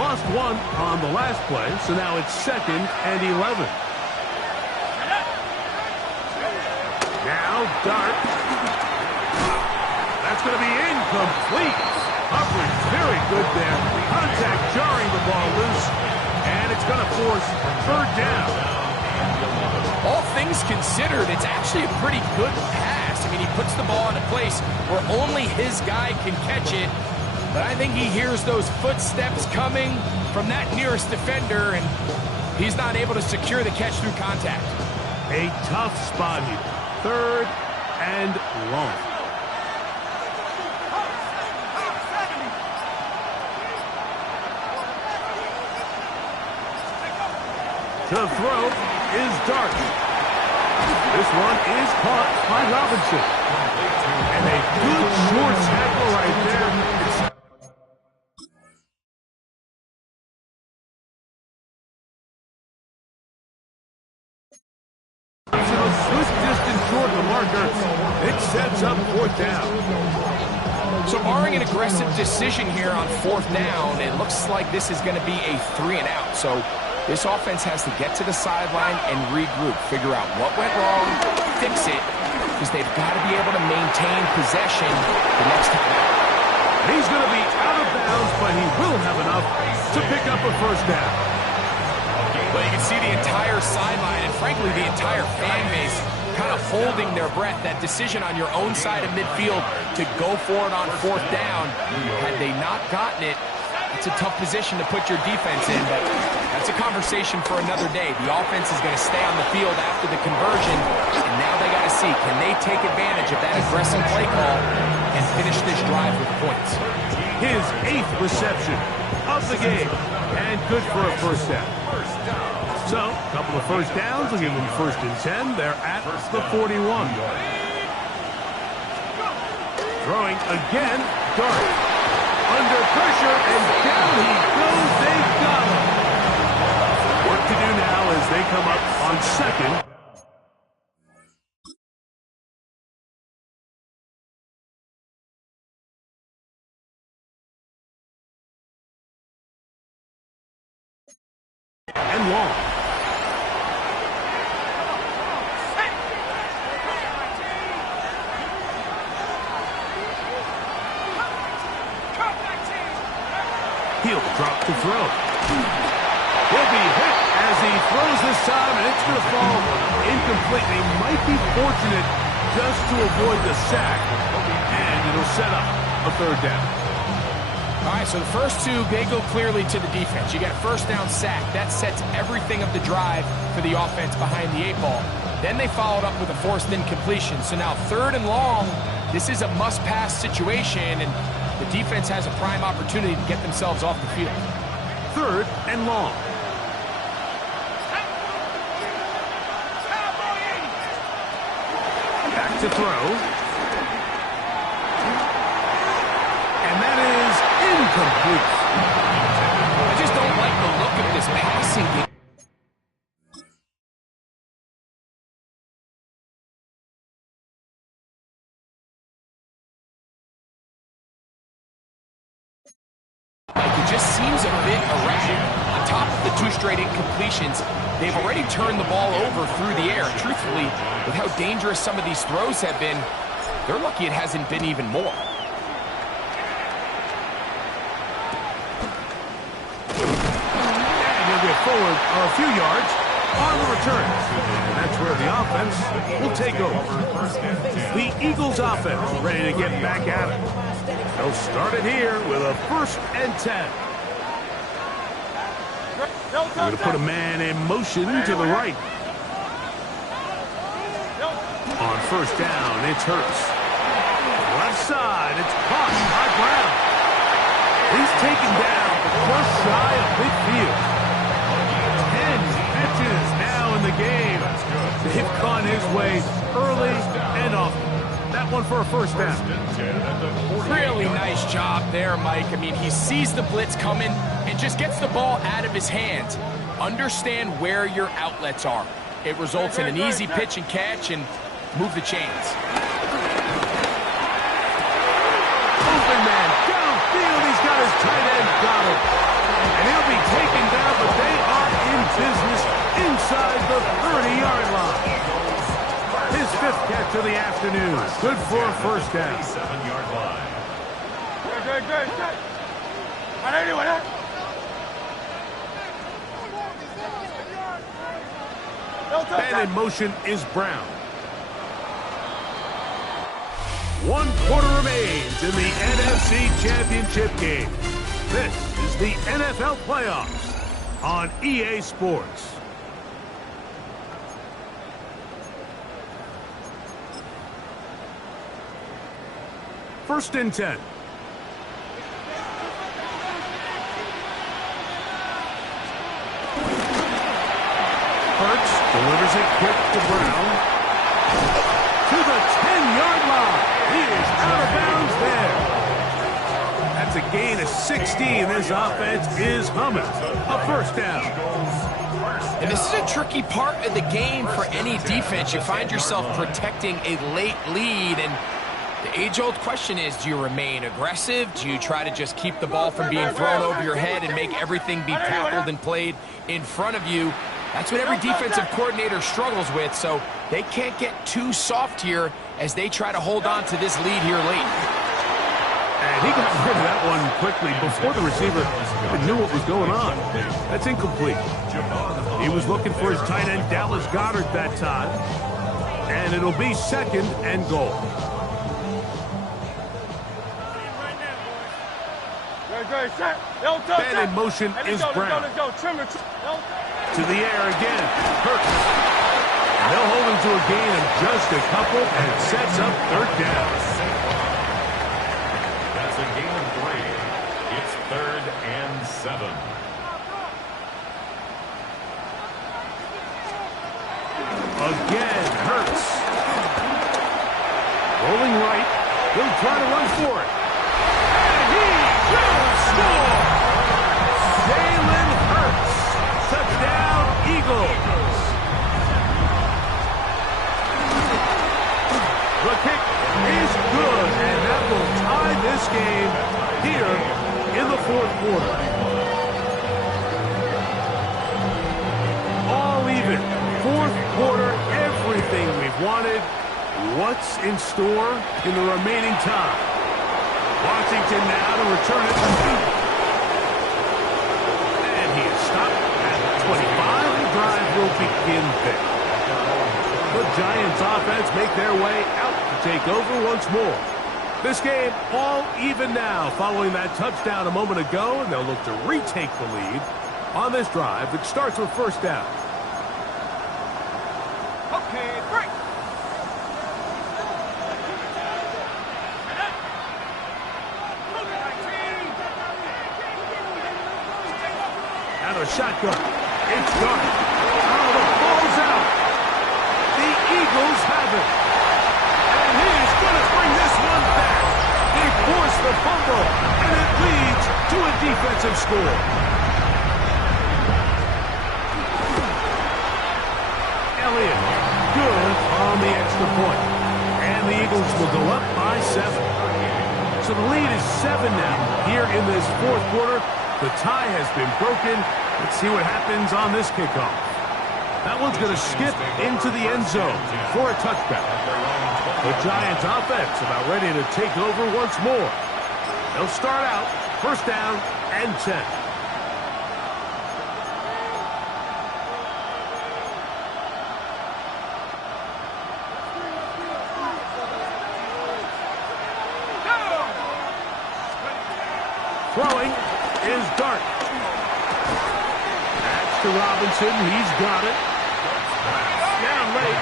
Lost one on the last play, so now it's 2nd and 11. Now Dart. That's going to be incomplete. Coverage very good there. Contact jarring the ball loose, and it's going to force 3rd down. All things considered, it's actually a pretty good pass. I mean, he puts the ball in a place where only his guy can catch it. But I think he hears those footsteps coming from that nearest defender, and he's not able to secure the catch through contact. A tough spot here. 3rd and long. To throw is Dart. This one is caught by Robinson. And a good short tackle right there. It's a good distance short of the marker. It sets up 4th down. So barring an aggressive decision here on 4th down, it looks like this is going to be a 3 and out. So this offense has to get to the sideline and regroup, figure out what went wrong, fix it, because they've got to be able to maintain possession the next time out. He's going to be out of bounds, but he will have enough to pick up a 1st down. Well, you can see the entire sideline and, frankly, the entire fan base kind of holding their breath. That decision on your own side of midfield to go for it on 4th down, had they not gotten it, it's a tough position to put your defense in, but that's a conversation for another day. The offense is going to stay on the field after the conversion, and now they got to see, can they take advantage of that aggressive play call and finish this drive with points? His 8th reception of the game, and good for a 1st down. So, a couple of 1st downs will give them 1st and 10. They're at the 41. Throwing again, Dart. Under pressure, and down he goes. They got him. Work to do now as they come up on 2nd. And long. He'll drop to throw. He'll be hit as he throws this time, and it's going to fall incomplete. They might be fortunate just to avoid the sack, and it'll set up a 3rd down. All right, so the first 2, they go clearly to the defense. You get a 1st down sack. That sets everything of the drive for the offense behind the 8 ball. Then they followed up with a forced incompletion. So now 3rd and long, this is a must-pass situation, and the defense has a prime opportunity to get themselves off the field. 3rd and long. Back to throw. And that is incomplete. I just don't like the look of this passing game. It just seems a bit erratic. On top of the 2 straight incompletions, they've already turned the ball over through the air. Truthfully, with how dangerous some of these throws have been, they're lucky it hasn't been even more. And he'll get forward a few yards on the return. And that's where the offense will take over. The Eagles offense ready to get back at it. They'll start it here with a 1st and 10. They're going to put a man in motion to the right. On 1st down, it's Hurts. Left side, it's caught by Brown. He's taken down just shy of midfield. 10 catches now in the game. They've gone his way early and often. That one for a first down. Really nice job there, Mike. I mean, he sees the blitz coming and just gets the ball out of his hands. Understand where your outlets are. It results in an easy pitch and catch and move the chains. Open man downfield. He's got his tight end got him. And he'll be taken down, but they are in business inside the 30-yard line. His 5th catch of the afternoon. Good for a first down. 7-yard line. Good. And in motion is Brown. 1 quarter remains in the NFC Championship game. This is the NFL Playoffs on EA Sports. First and 10. Hurts delivers it quick to Brown. To the 10-yard line. He is out of bounds there. That's a gain of 16. This offense is humming. A first down. And this is a tricky part of the game for any defense. You find yourself protecting a late lead, and the age-old question is, do you remain aggressive? Do you try to just keep the ball from being thrown over your head and make everything be tackled and played in front of you? That's what every defensive coordinator struggles with, so they can't get too soft here as they try to hold on to this lead here late. And he got rid of that one quickly before the receiver knew what was going on. That's incomplete. He was looking for his tight end, Dallas Goedert, that time. And it'll be 2nd and goal. And in motion is Brown. To the air again. Hurts. They'll hold him to a gain of just a couple and sets up 3rd down. That's a gain of 3. It's 3rd and 7. Again, Hurts. Rolling right. He'll try to run for it. And he will score! Jalen Hurts. Touchdown, Eagles. The kick is good, and that will tie this game here in the 4th quarter. All even. 4th quarter, everything we've wanted. What's in store in the remaining time? Washington now to return it to Duke. And he is stopped at the 25. The drive will begin there. The Giants offense make their way out to take over once more. This game all even now following that touchdown a moment ago, and they'll look to retake the lead on this drive that starts with first down. Okay, break. Out of a shotgun. It's done. Oh, the ball's out. The Eagles have it. And he's going to bring this one back. He forced the fumble, and it leads to a defensive score. Elliott, good on the extra point. And the Eagles will go up by 7. So the lead is 7 now here in this 4th quarter. The tie has been broken. Let's see what happens on this kickoff. That one's going to skip into the end zone for a touchback. The Giants offense about ready to take over once more. They'll start out first down and 10. Throwing is Dart. That's to Robinson. He's got it. Down late.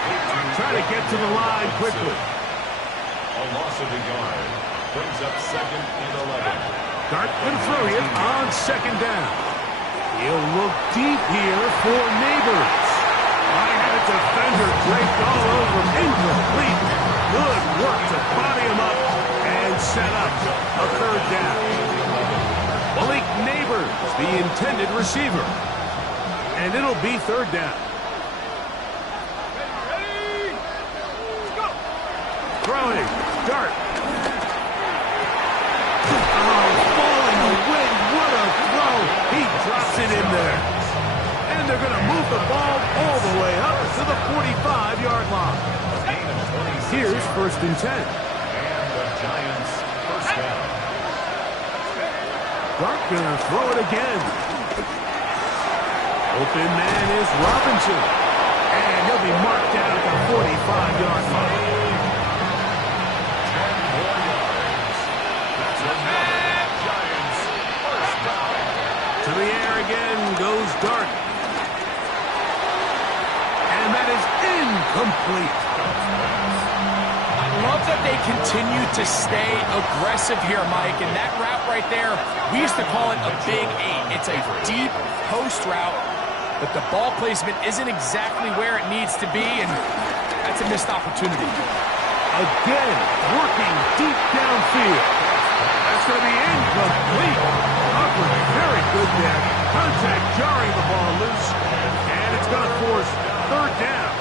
Trying to get to the line quickly. A loss of a yard. Brings up 2nd and 11. Dart going to throw it on second down. He'll look deep here for Neighbors. I had a defender draped all over him. Incomplete. Good work to body him up and set up a third down. Malik Neighbors, the intended receiver. And it'll be third down. Ready? Let's go. Throwing. Dart. Oh, falling away. What a throw. He drops it in there. And they're going to move the ball all the way up to the 45-yard line. Here's first and 10. And the Giants first down. Dart going to throw it again. Open man is Robinson. And he'll be marked down at the 45-yard line. 10 more yards. That's enough. Giants first down. To the air again goes Dart. And that is incomplete. I love that they continue to stay aggressive here, Mike. And that route right there, we used to call it a big 8. It's a deep post route, but the ball placement isn't exactly where it needs to be, and that's a missed opportunity. Again, working deep downfield. That's going to be incomplete. Upward, very good there. Contact jarring the ball loose, and it's going to force third down.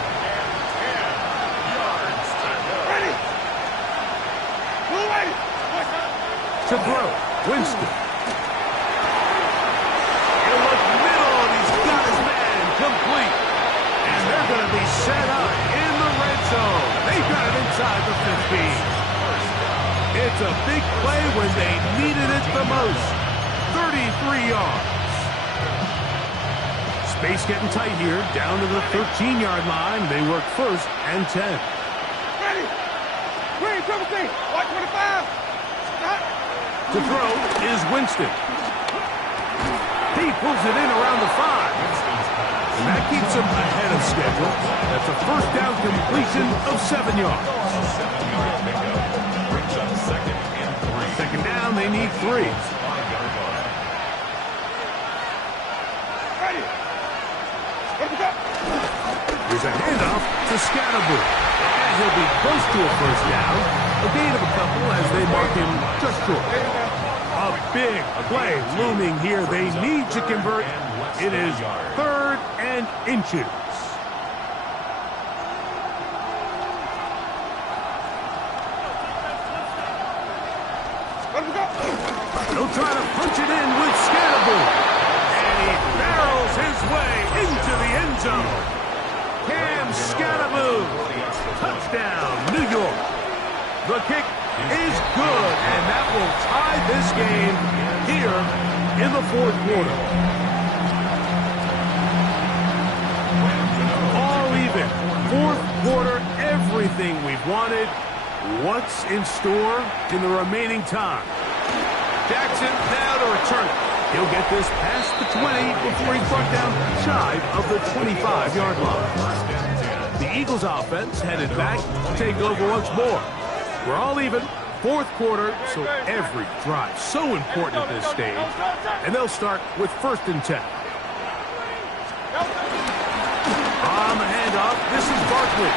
Ready? Move away. To throw, Winston. He'll look middle, and he's got his man complete. And they're going to be set up in the red zone. They've got it inside the 15. It's a big play when they needed it the most. 33 yards. Space getting tight here, down to the 13-yard line. They work first and 10. Ready? Green, triple team. White 25. Stop. To throw is Winston. He pulls it in around the 5. And that keeps him ahead of schedule. That's a first down completion of 7 yards. 7-yard pickup brings up second and 3. Second down, they need 3. 5-yard line. Ready? Let me go. Here's a handoff to Scatterbury. And he'll be close to a first down. A gain of a couple as they mark him just short. A big play looming here. They need to convert. It is third and inches. Let me go. He'll try to punch it in with Scatterbury. And he barrels his way into the end zone. Cam Scatterbury. Touchdown, New York. The kick is good, and that will tie this game here in the fourth quarter. All even. Fourth quarter, everything we've wanted. What's in store in the remaining time? Jackson now to return it. He'll get this past the 20 before he's brought down shy of the 25-yard line. The Eagles offense headed back to take over once more. We're all even. Fourth quarter, so every drive so important at this stage. And they'll start with first and 10. On the handoff, this is Barkley.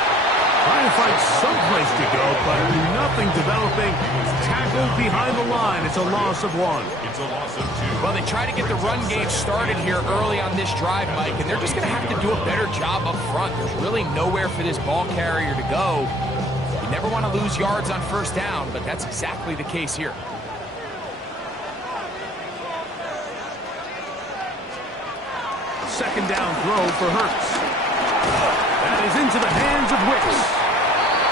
Trying to find someplace to go, but nothing developing. Tackled behind the line. It's a loss of 1. It's a loss of 2. Well, they try to get the run game started here early on this drive, Mike, and they're just going to have to do a better job up front. There's really nowhere for this ball carrier to go. You never want to lose yards on first down, but that's exactly the case here. Second down throw for Hurts. That is into the hands of Wicks.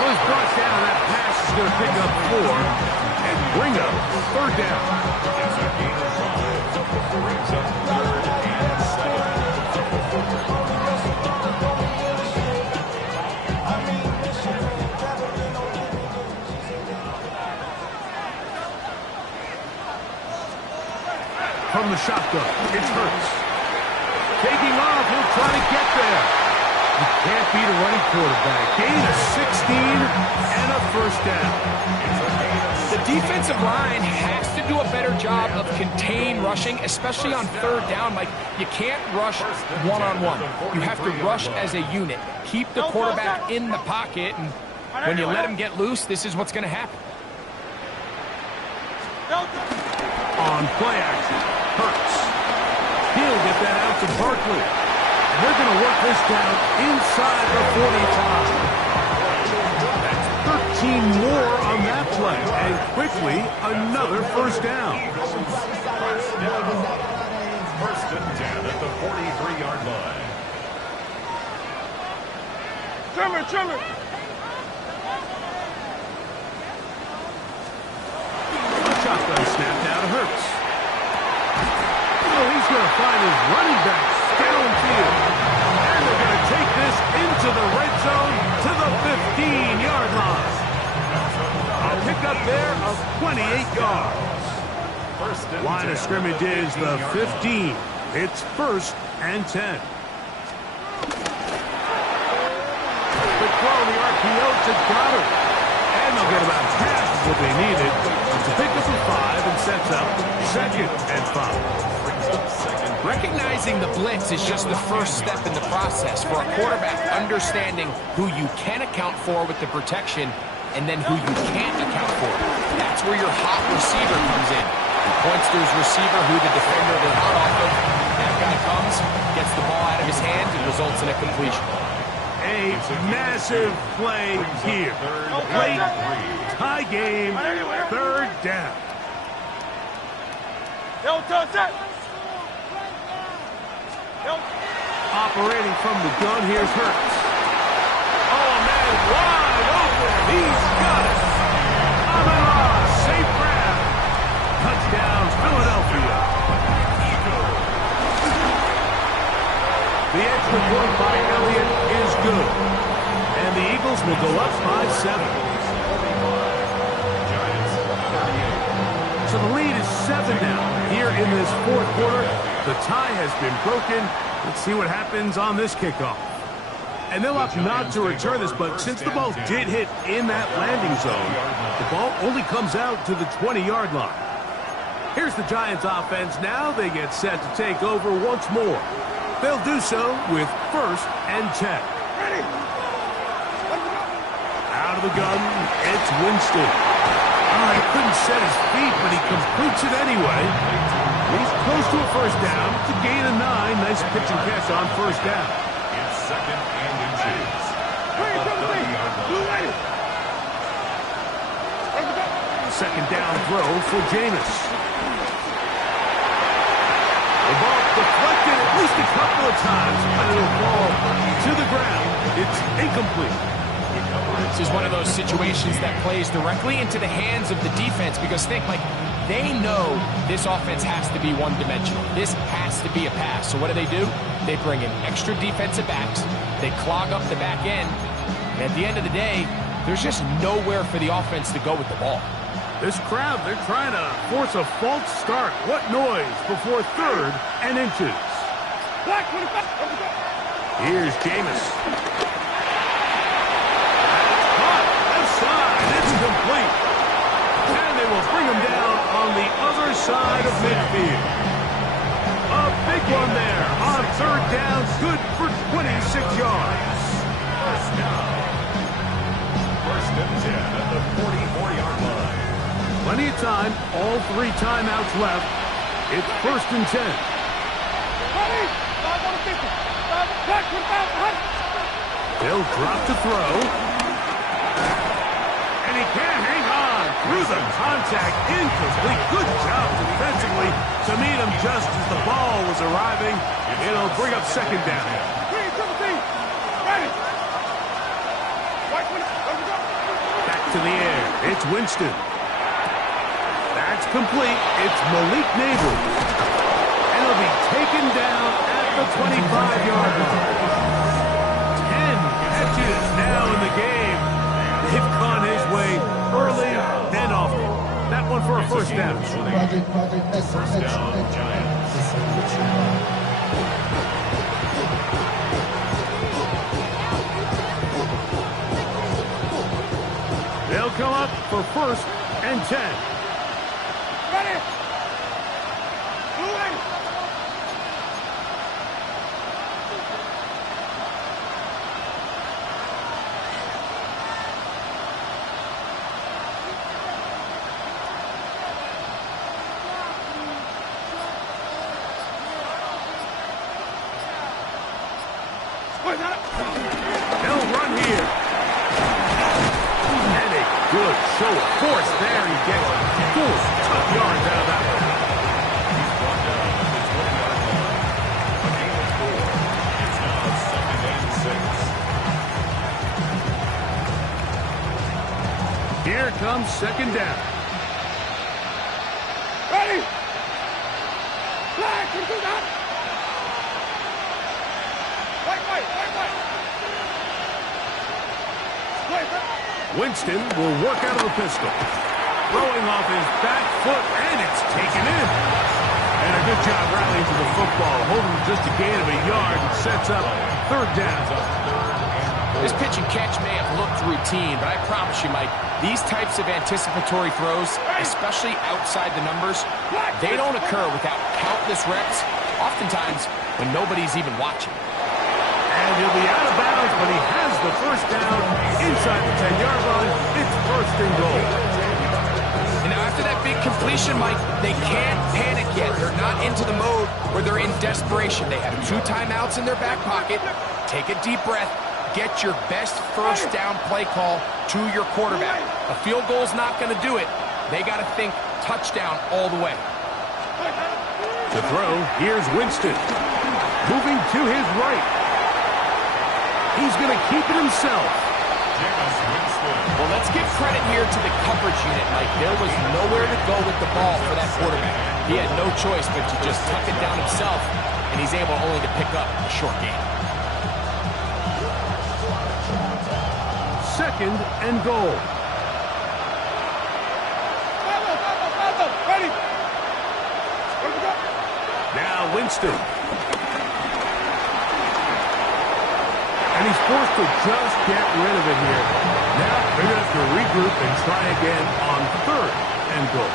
Was brought down. That pass is going to pick up 4 and bring up third down. It's a gain of 5. Brings up third and 7. From the shotgun, it's Hurts. Taking off, he'll try to get there. You can't beat a running quarterback. Gain of 16 and a first down. The defensive line has to do a better job of contain rushing, especially on third down. Like, you can't rush one-on-one. You have to rush as a unit. Keep the quarterback in the pocket, and when you let him get loose, this is what's going to happen. On play action, Hurts. He'll get that out to Barkley. And they're going to work this down inside the 45. That's 13 more on that play. And quickly, another first down. First and 10 at the 43-yard line. Trimmer. Shotgun snap now to Hurts. Oh, he's going to find his running back downfield. And they're going to take this into the red zone to the 15-yard line. A pickup there of 28 yards. Line of scrimmage is the 15. It's first and 10. The throw, the RPO to Goddard. And they'll get about half of what they needed to pick up a 5 and sets up second and 5. Recognizing the blitz is just the first step in the process for a quarterback understanding who you can account for with the protection and then who you can't account for. That's where your hot receiver comes in. He points to his receiver who the defender is hot off of. That guy comes, gets the ball out of his hand, and results in a completion. A massive play here. Late tie game, third down. Operating from the gun, here's Hurts. Oh, man, wide open. He's got it. Amon-Ra, safe grab. Touchdown, Philadelphia. The extra point by Elliott is good. And the Eagles will go up by 7. So the lead is 7 now. Here in this fourth quarter, the tie has been broken. Let's see what happens on this kickoff. And they'll opt not to return this, but since the ball did hit in that landing zone, the ball only comes out to the 20-yard line. Here's the Giants offense now. They get set to take over once more. They'll do so with first and 10. Out of the gun, it's Winston. Oh, he couldn't set his feet, but he completes it anyway. He's close to a first down. It's a gain of 9. Nice pitch and catch on first down. It's second and inches. At the 30-yard line. Second down throw for Jameis. The ball deflected at least a couple of times, but it'll fall to the ground. It's incomplete. This is one of those situations that plays directly into the hands of the defense because think, like, they know this offense has to be one-dimensional. This has to be a pass. So what do? They bring in extra defensive backs. They clog up the back end. And at the end of the day, there's just nowhere for the offense to go with the ball. This crowd, they're trying to force a false start. What noise before third and inches. Here's Jameis. It's complete. And they will bring him down on the other side of midfield. A big one there on third down. Good for 26 yards. First down. First and 10 at the 44-yard line. Plenty of time. All 3 timeouts left. It's first and 10. They'll drop to throw. And he can't hang on through the contact. Incomplete. Good job defensively to meet him just as the ball was arriving. It'll bring up second down. Back to the air. It's Winston. That's complete. It's Malik Nabers. And he'll be taken down at the 25-yard line. 10 catches now in the game. They've gone his way early and often. That one for a first down. First down, Giants. come up for 1st and 10. Ready? Moving. They'll run here. And a good show of force there. He gets 4 tough yards out of that one. He's brought down at the 20-yard line. A gain of 4. It's now 2nd and 6. Here comes 2nd down. Ready? Flag, can you do that? Wait. Winston will work out of the pistol. Throwing off his back foot, and it's taken in. And a good job rallying to the football, holding just a gain of a yard and sets up 3rd down. This pitch and catch may have looked routine, but I promise you, Mike, these types of anticipatory throws, especially outside the numbers, they don't occur without countless reps, oftentimes when nobody's even watching. And he'll be out of bounds, but he has the 1st down inside the 10-yard line. It's 1st and goal. And now after that big completion, Mike, they can't panic yet. They're not into the mode where they're in desperation. They have 2 timeouts in their back pocket. Take a deep breath. Get your best 1st down play call to your quarterback. A field goal's not going to do it. They got to think touchdown all the way. To throw, here's Winston. Moving to his right. He's going to keep it himself. Well, let's give credit here to the coverage unit, Mike. There was nowhere to go with the ball for that quarterback. He had no choice but to just tuck it down himself, and he's able only to pick up a short gain. 2nd and goal. Ready? Now Winston. And he's forced to just get rid of it here. Now they're going to have to regroup and try again on 3rd and goal.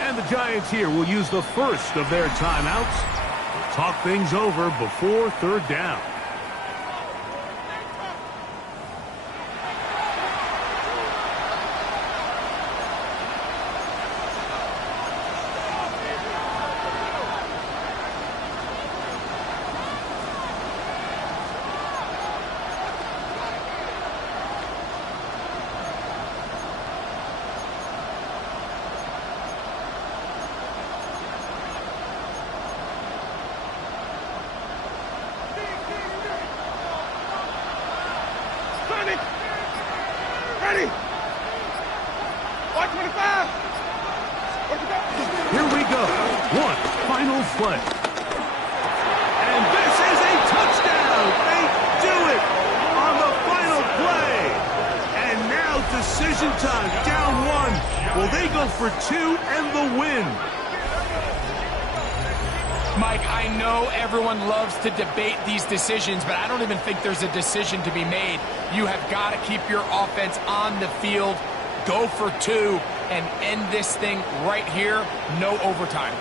And the Giants here will use the 1st of their timeouts. Talk things over before 3rd down. Ready? 125. Here we go. 1 final play. And this is a touchdown. They do it on the final play. And now decision time. Down 1. Will they go for 2 and the win? Mike, I know everyone loves to debate these decisions, but I don't even think there's a decision to be made. You have got to keep your offense on the field, go for 2, and end this thing right here, no overtime.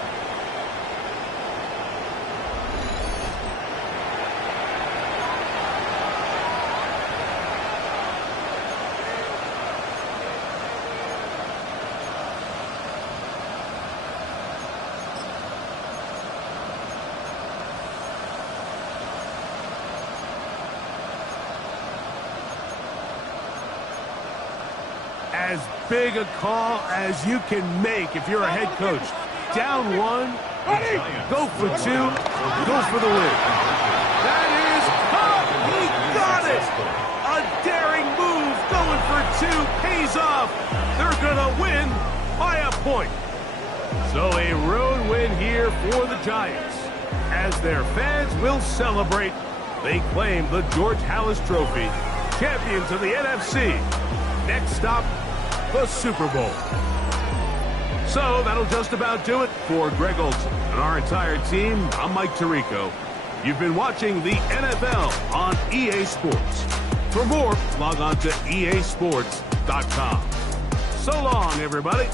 As big a call as you can make if you're a head coach. Down 1, go for 2, go for the win. That is caught. He got it. A daring move, going for 2, pays off. They're going to win by a point. So a road win here for the Giants. As their fans will celebrate, they claim the George Halas Trophy champions of the NFC. Next stop, the Super Bowl. So that'll just about do it for Greg Olson and our entire team. I'm Mike Tirico. You've been watching the NFL on EA Sports. For more, log on to easports.com. So long, everybody.